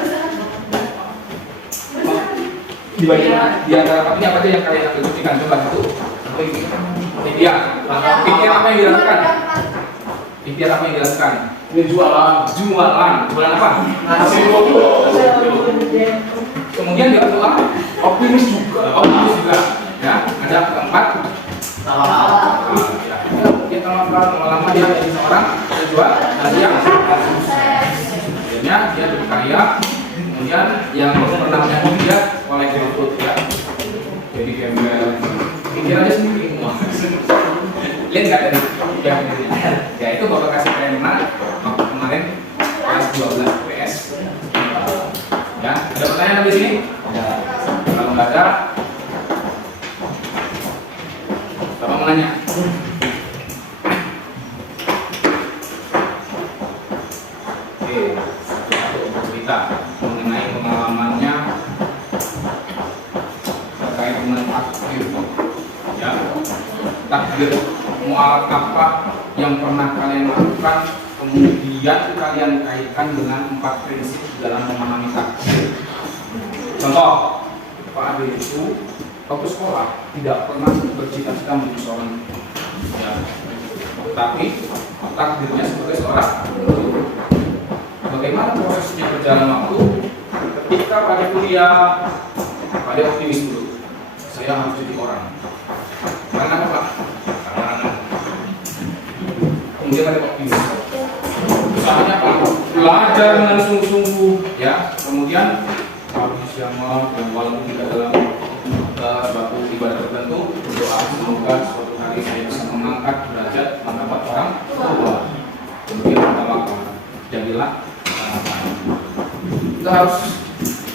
Di bagian di antara ini apa aja yang kalian akan buktikan? Coba satu. Ikhtiar. Ikhtiar apa yang dilakukan? Ikhtiar apa yang dilakukan? Ini jualan. Jualan. Jualan apa? Nasi Kemudian dia apa? optimis juga. Optimis juga. Ya, ada keempat. Dia kalau lama dia jadi seorang penjual nasi yang akhirnya dia jadi kaya. Kemudian yang pernah menjadi dia oleh GoFood ya. Jadi gembel. Pikir aja sendiri. Lihat nggak tadi? Ya itu bapak kasih tema waktu kemarin kelas 12 PS. Ya, ada pertanyaan di sini? Kalau nggak ada, bapak mau nanya. Oke, satu cerita mengenai pengalamannya terkait dengan takdir. Ya, takdir mualaf apa yang pernah kalian lakukan, kemudian kalian kaitkan dengan 4 prinsip dalam memahami takdir. Contoh, Pak Ade itu waktu sekolah tidak pernah bercita-cita menjadi seorang ya, tapi takdirnya sebagai seorang guru. Bagaimana prosesnya berjalan waktu ketika pada kuliah, pada optimis dulu, saya harus jadi orang. Karena apa Pak? Karena kemudian ada optimis. Usahanya apa? Belajar dengan sungguh-sungguh, ya. Kemudian pagi siang malam dan walaupun tidak dalam suatu ibadah tertentu, berdoa semoga suatu hari saya bisa mengangkat derajat martabat orang tua. Kemudian tawakal, jadilah kita harus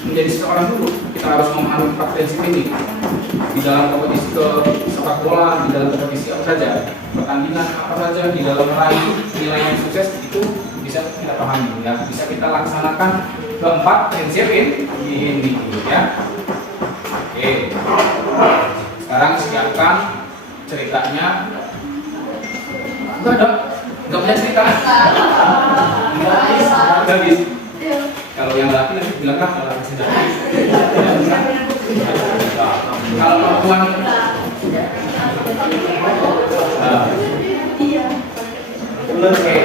menjadi seorang dulu. Kita harus memahami 4 prinsip ini di dalam kompetisi sepak bola, di dalam kompetisi apa saja, pertandingan apa saja, di dalam meraih nilai yang sukses itu bisa kita pahami, ya, bisa kita laksanakan keempat prinsip ini, ya. Oke, sekarang siapkan ceritanya. Nggak punya cerita. Nggak bisa. Kalau yang laki nanti bilang kan kalau laki sedang. Kalau perempuan oke.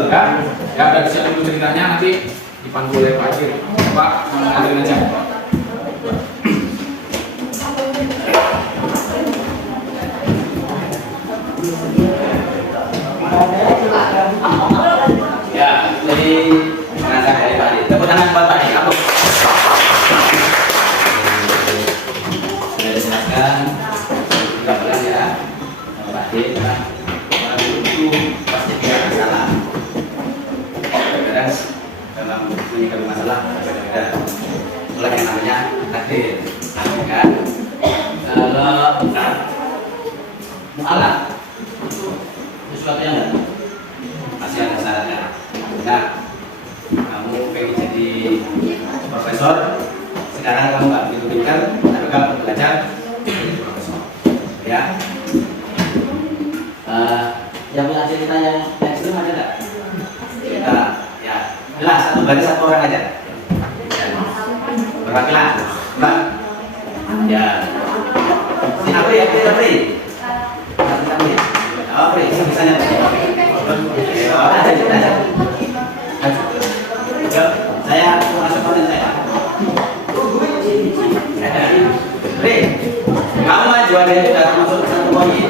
Ya, udah siap dulu ceritanya, nanti dipandu oleh Pak Acir. Pak, nganterin aja. Ya, orang itu pasti tidak ada salah. Kadang dalam menyikapi masalah berbeda-beda. Itulah yang namanya takdir, kan? Kalau mu'alaf itu sesuatu yang enggak masih ada syaratnya. Nah, kamu pengen jadi profesor, sekarang kamu nggak begitu pintar, tapi kamu belajar jadi profesor, ya. Yang punya cerita yang ekstrim ada nggak? Cerita, ya. Jelas satu baris satu orang aja. Perwakilan, Mbak. Ya. Si Apri, Apri, bisa nyata. Saya masuk konten saya. Kamu maju ada yang sudah masuk satu poin.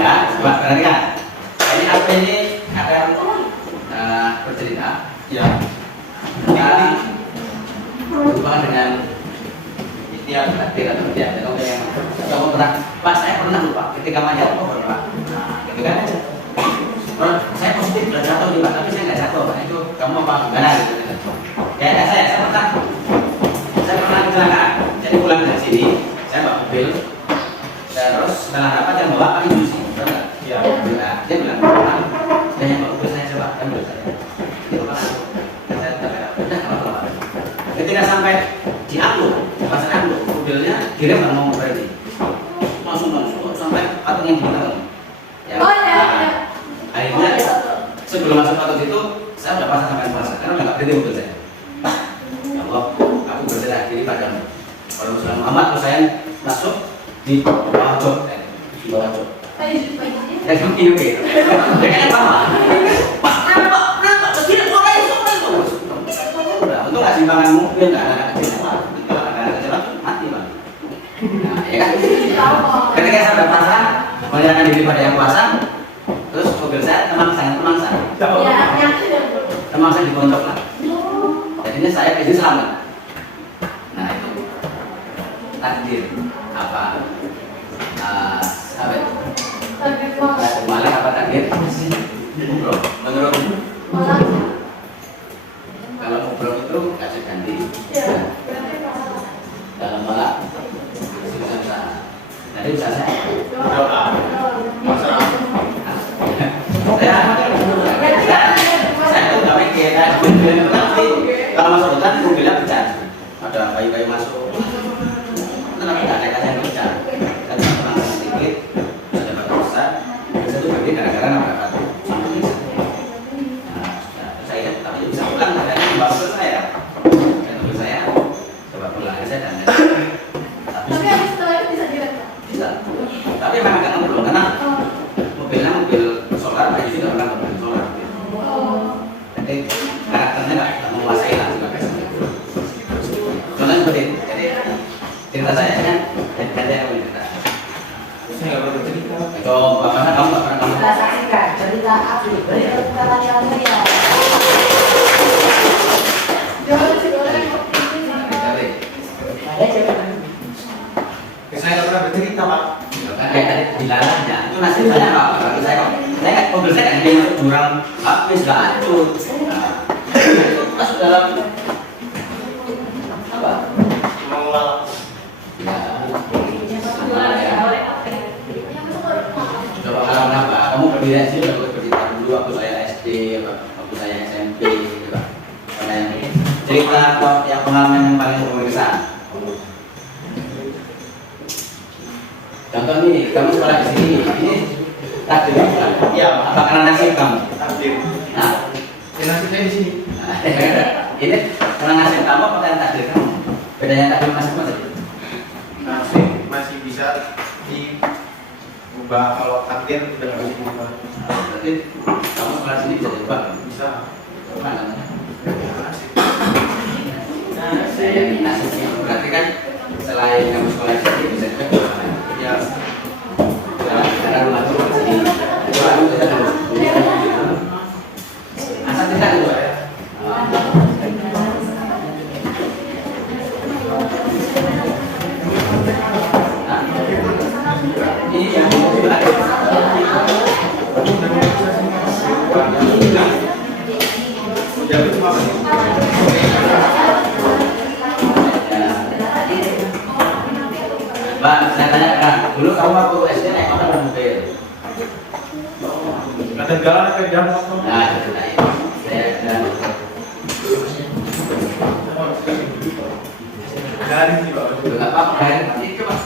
Ya, coba perhatikan. Ini apa ini akan bercerita. Ya. Berhubungan dengan ikhtiar takdir atau tidak. Kamu pernah, Pak, saya pernah lupa ketika manja apa Pak? Nah, gitu kan? Saya positif sudah jatuh nih Pak, tapi saya nggak jatuh. Nah, itu kamu apa gimana gitu? Ya, saya pernah kecelakaan. Jadi pulang dari sini, saya bawa mobil. Terus setelah rapat yang bawa Pak Yusi, betul nggak? Iya. Nah, dia bilang, Pak, saya yang bawa mobil saya coba, kan mobil saya. Itu Pak, saya udah apa-apa. Ketika sampai di Anglo, pasar Anglo, mobilnya direm nggak mau berhenti. Langsung sampai patung yang di belakang. Ya. Nah, akhirnya sebelum masuk patung itu, saya udah pasang sampai pasar, karena udah nggak berhenti mobil saya. Ya Allah, aku berserah diri padamu. Kalau Rasulullah Muhammad, terus saya masuk di bawah jok, di bawah jok. Ya gini, dengan apa? Pak, kenapa? Tidak boleh itu. Untung nggak simpangan mobil, nggak ada kecil. Kalau ada kecil mati Bang. Nah, ya kan? Ketika sampai pasar, menyerahkan diri pada yang kuasa, terus mobil saya temang saya. Temang saya dikontrol lah. Jadinya saya izin selamat. Nah itu takdir apa? Apa itu? Malah apa takdir? Menurut kalau ngobrol itu kasih ganti. Dalam malah susah. Jadi usaha saya. Saya tuh nggak mikir nanti kalau masuk hutan mobilnya pecah. Ada kayu-kayu masuk. Kenapa nggak naik aja yang pecah? Kan tenang sedikit, ada batu besar. Bisa tuh berarti gara-gara nabrak batu. Saya tapi bisa pulang, ada bawa mobil saya. Dan mobil saya coba pulang aja dan. Tapi habis setelah itu bisa direkam. Bisa. Tapi memang agak ngobrol karena mobilnya mobil solar, aja juga pernah mobil solar. Jadi karakternya nggak menguasai lah juga kayak gitu. Contohnya seperti itu. Jadi cerita saya kan ada yang cerita. Saya nggak pernah cerita. Itu bapaknya kamu nggak pernah kamu. Kita saksikan cerita Apri. Cerita yang mulia. Jangan digoreng. Jadi, Ada cerita. Saya nggak pernah bercerita Pak. kayak tadi dilalahnya itu nasib saya nggak. Bagi saya mobil saya nggak ada yang masuk jurang, habis nggak hancur. Nah, itu masuk dalam apa? Mengulang. Ya, coba pengalaman apa? Kamu berdiri di sini udah bercerita dulu waktu saya SD, waktu saya SMP, coba. Cerita yang pengalaman yang paling berkesan. Contoh nih, kamu sekolah di sini, ini takdir bukan? Iya. Apa karena nasib kamu? Takdir. Nah, Nasibnya di sini. ini karena nasib kamu apa karena takdir kamu? Bedanya takdir nasib apa sih? Nasib masih bisa diubah, kalau takdir udah nggak bisa diubah. Berarti kamu sekolah di sini bisa diubah? Bisa. Apa namanya? Nasib. Nasibnya berarti kan selain kamu sekolah di sini bisa juga diubah. Ya. Karena rumah itu di sini. Asal tidak Ketegalan apa di dalam waktu? Nah, itu tadi. Dan Garing sih Pak. nggak apa-apa, kan? Itu Mas.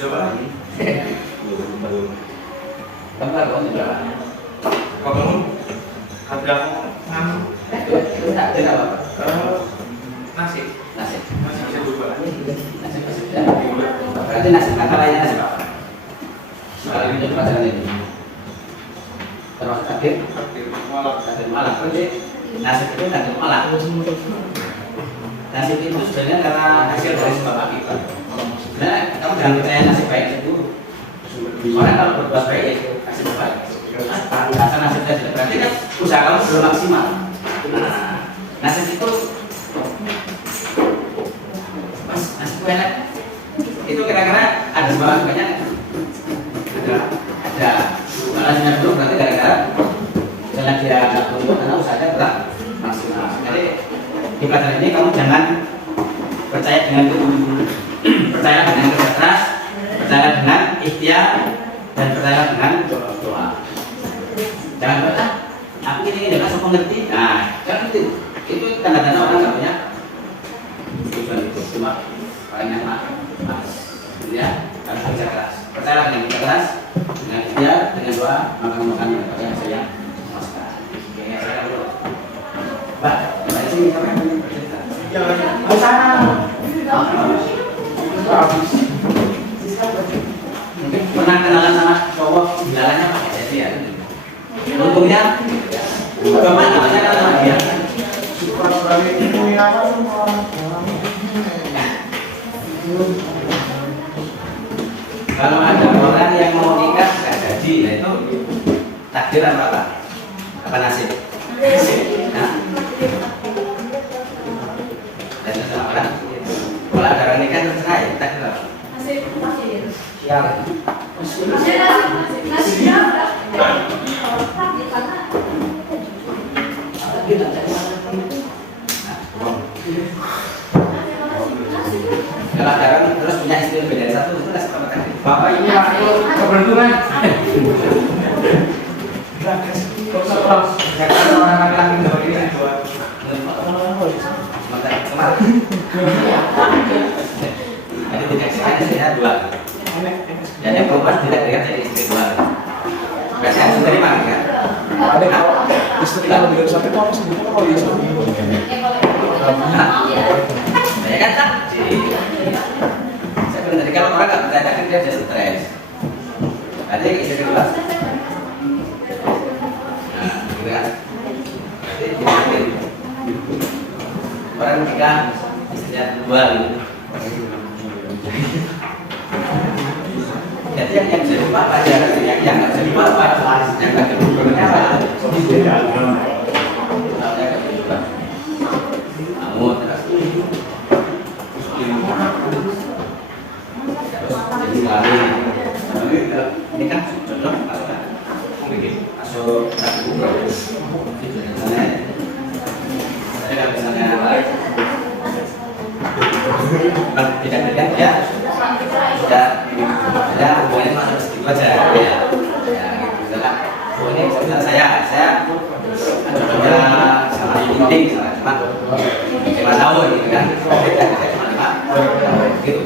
Coba lagi. Gambar kok berapa? Kau bangun harga nganu Itu tak ada apa-apa. nasi. Nasi. Nasi bisa berubah. Nasi masih ada. Berarti nasi makanannya nasi apa? Kalau ini coba jalan ini. Terus takdir malam. Berarti nasi itu takdir malam. Nasi itu sebenarnya karena hasil dari sebab akibat. Sebenarnya kamu jangan percaya nasi baik itu. Orang kalau berbuat baik itu hasil baik. Rasa nasibnya tidak berarti kan usaha kamu belum maksimal. Nah, nasib itu mas nasib enak itu kira-kira ada sebab akibatnya ada nasibnya belum berarti gara-gara karena dia nggak beruntung karena usahanya kurang maksimal. Jadi di pelajaran ini kamu jangan percaya dengan itu, percaya dengan kerja keras, percaya dengan ikhtiar, dan percaya dengan doa. Jangan berkata, aku ini jangan sok mengerti. Nah, jangan itu tanda-tanda orang nggak punya tujuan itu. Cuma palingnya mas, ya harus kerja keras. Percaya dengan kerja keras, dengan ikhtiar, dengan doa, maka kamu akan mendapatkan hasil yang memuaskan. Oke, saya dulu. Mbak, mbak sini apa yang bercerita? Jangan. Sana. Pernah kenalan sama cowok, jalannya pakai jadi ya. Untungnya, bapak namanya kan sama dia. Kalau ada orang yang mau nikah nggak jadi, nah itu takdir apa? Apa nasib? Nah, dan terserah orang. Kalau ada orang nikah terserah ya takdir apa? Siapa? Kalau ada orang terus punya istri lebih dari satu itu nasib apa takdir? Bapak ini waktu keberuntungan. Saya orang laki-laki dari ini buat Jadi tidak saya dua. Dan yang perempuan tidak lihat jadi istri dua. Berarti harus terima kan? Ada kalau istri yang lebih dari satu itu apa sebetulnya kalau dia satu? Saya kan tak. Saya bilang tadi kalau orang nggak percaya kan dia jadi stres. Ada yang istri kedua. Nah, gitu kan? Jadi dimakin. Orang nikah istrinya dua gitu. Jadi yang jadi apa aja, yang nggak jadi apa, yang nggak jadi berikutnya apa? Kamu terus jadi suami. Ini kan cocok masuk saya kalau misalnya tidak terlihat ya ya hubungannya masuk segitu aja ya gitu lah. Ini misalnya saya contohnya sama inting cuma 5 tahun gitu kan, saya cuma 5 gitu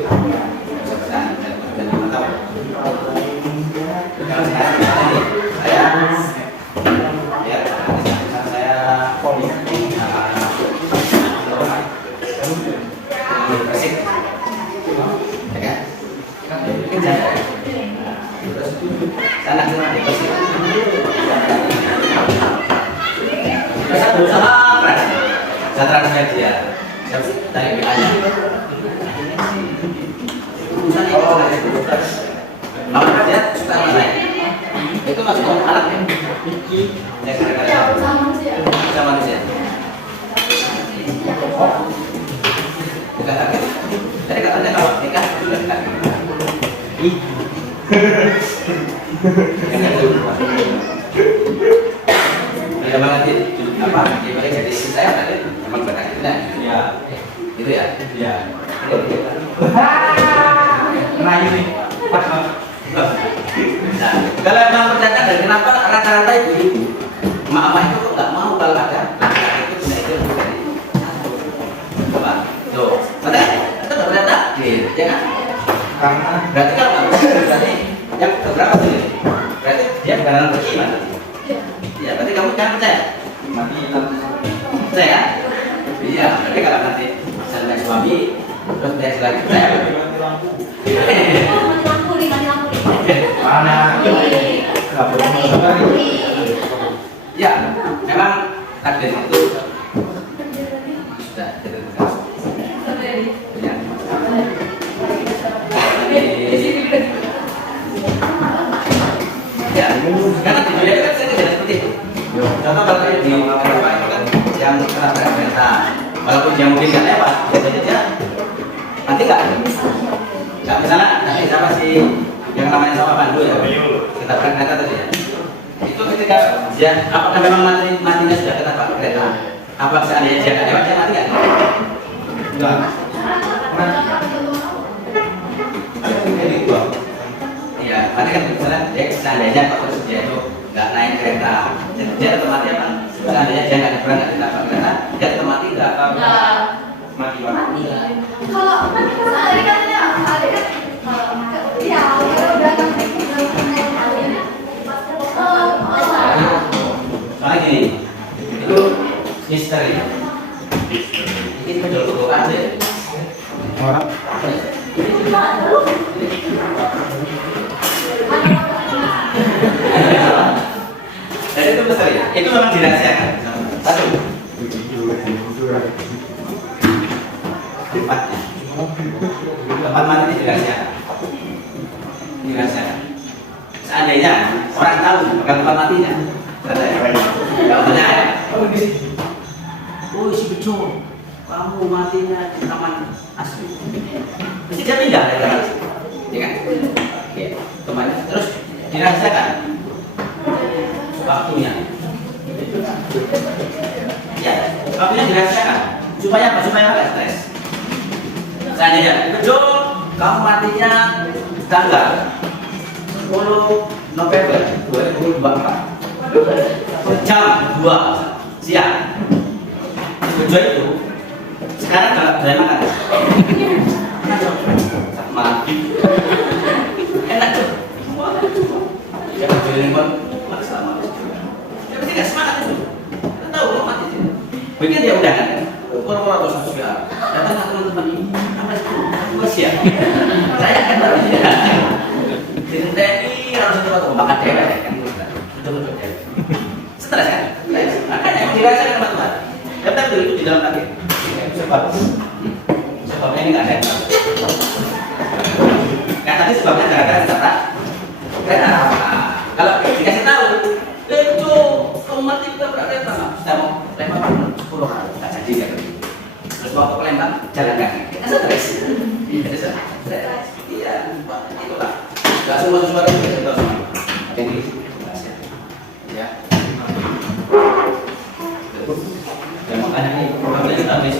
dan 5 tahun. Kalau saya ya saya Persik, ya kan? Terus sana cuma di Persik. Saya berusaha keras. Saya transfer dia. Saya dari bilanya. Kalau dia suka sama saya, itu masuk alat ya. Ya kadang-kadang sama manusia. Bukan takdir. Jadi katanya kalau nikah sudah takdir. Ya banget apa? Dibalik jadi istri saya tadi memang bertakdirnya. Iya. Gitu ya. Iya. Nah ini. Nah, ibu, emak-emak itu kok nggak mau kalau ada laki-laki itu punya ide lebih dari satu. Coba, tuh, betul? Itu betul takdir, ya kan? Karena Berarti kalau nggak betul, berarti yang keberapa tuh? Berarti dia bukan anak beriman. Ya, berarti kamu jangan percaya. mati nanti. Percaya kan? Iya, berarti kalau nanti sampai suami terus dia lagi percaya. Oh, mati lampu nih, mati lampu nih. Mana? Nggak perlu. Ya, memang takdir itu sudah ditentukan. Ya. Ya, karena di dunia kan saya tidak seperti itu. Contoh kalau kayak di Eropa itu kan yang ketabrak kereta, walaupun dia mungkin nggak lewat, jadi dia nanti nggak misalnya nanti siapa sih yang namanya sama Pandu ya, ketabrak kereta tadi ya. Itu ketika dia apakah memang matinya sudah ketabrak kereta? Apa seandainya dia nggak lewat dia mati nggak? Enggak. Iya, nanti kan misalnya dia seandainya kalau dia itu nggak naik kereta, dia tetap mati apa? Seandainya dia nggak nyebrang nggak ketabrak kereta, dia tetap mati nggak? Mati mati. Kalau tadi katanya ada kan, ya udah nanti Soalnya gini, itu misteri. Ini betul-betul ada. Orang. Jadi itu misteri. Itu memang dirahasiakan. Satu. Tempatnya. Tempat mati dirahasiakan. Dirahasiakan. Seandainya orang tahu bukan tempat matinya. Katanya, oh si betul, kamu matinya di taman asli. Mesti dia pindah dari taman asli, ya kan? Ya, temannya terus dirahasiakan waktunya. Ya, waktunya dirahasiakan. Supaya apa? Supaya nggak stres. Seandainya betul, kamu matinya tanggal 10 November 2024. Jam 2 siang. Tujuan itu sekarang kalau boleh makan mati enak tuh ya berjalan pun sama ya pasti nggak semangat itu kita tahu lo mati sih mungkin dia undangan kan orang-orang atau sosial datang teman-teman ini apa itu masih ya saya kan baru TNI harus itu atau makan cewek kan betul-betul cewek stres kan makanya yang dirasakan teman-teman tapi itu di dalam takdir sebabnya ini nggak ada yang tadi sebabnya gara-gara ketabrak kereta. Kalau dikasih tahu itu kamu mati ketabrak kereta kita mau lempar 10 kali nggak jadi kan terus waktu kelempar jalan kaki kita stres jadi stres iya itulah nggak semua sesuatu itu kita tahu semua ini ya yang makanya ini problemnya kita habis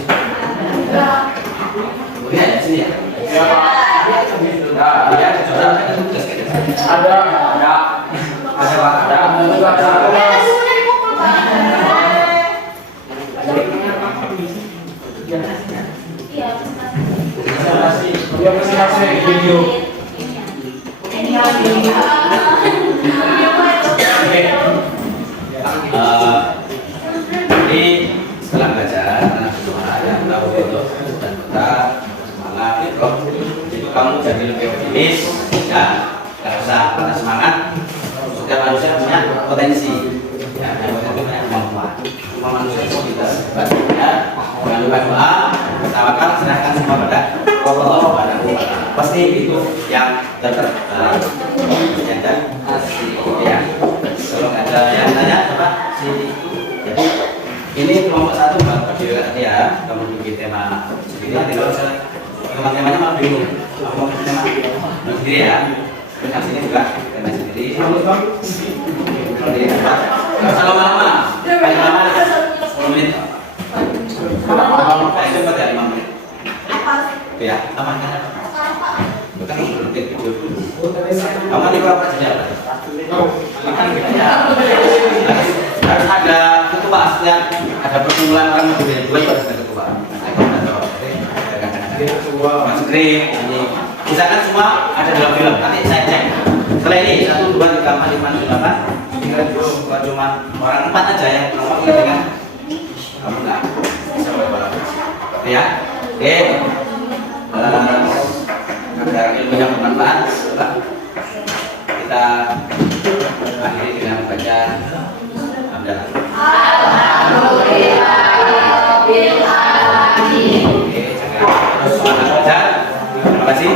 boleh ya sini ya Ya Pak. ya coba tugas kita Ada Pak. Ada. ya semuanya dipukul Pak. Iya, Dia masih video. Jadi setelah belajar anak semua yang tahu itu dan kita semangat itu kamu jadi lebih optimis ya nggak usah patah semangat setiap manusia punya potensi ya yang potensi punya kemampuan semua manusia itu bisa hebat ya jangan lupa doa tawakal serahkan semua pada Allah Subhanahu wa Ta'ala pasti itu yang terbaik ya dan ya kalau ada yang tanya apa sih itu jadi ini kelompok satu Pak Berdiri ya kamu bikin tema sendiri nanti kalau misalnya tema-temanya malah bingung aku mau bikin tema sendiri ya terus yang sini juga tema sendiri kalau di tempat nggak usah lama-lama paling lama 10 menit paling cepat ya 5 menit itu ya apa kan bukan detik video dulu kamu nanti berapa saja Pak makan gitu ya yang ada perkumpulan orang budaya dua itu ada ketua. Masuk krim, ini misalkan semua ada dalam film, nanti saya cek. Setelah ini 1, 2, 3, 4, 5, 6, 7, 8, tinggal cuma orang 4 aja yang nomor ini kan. Kamu enggak bisa berapa? Oke ya. Oke. Agar ilmunya bermanfaat, kita akhiri dengan baca hamdalah. Alhamdulillahirabbil alamin. Oke, terus terima kasih.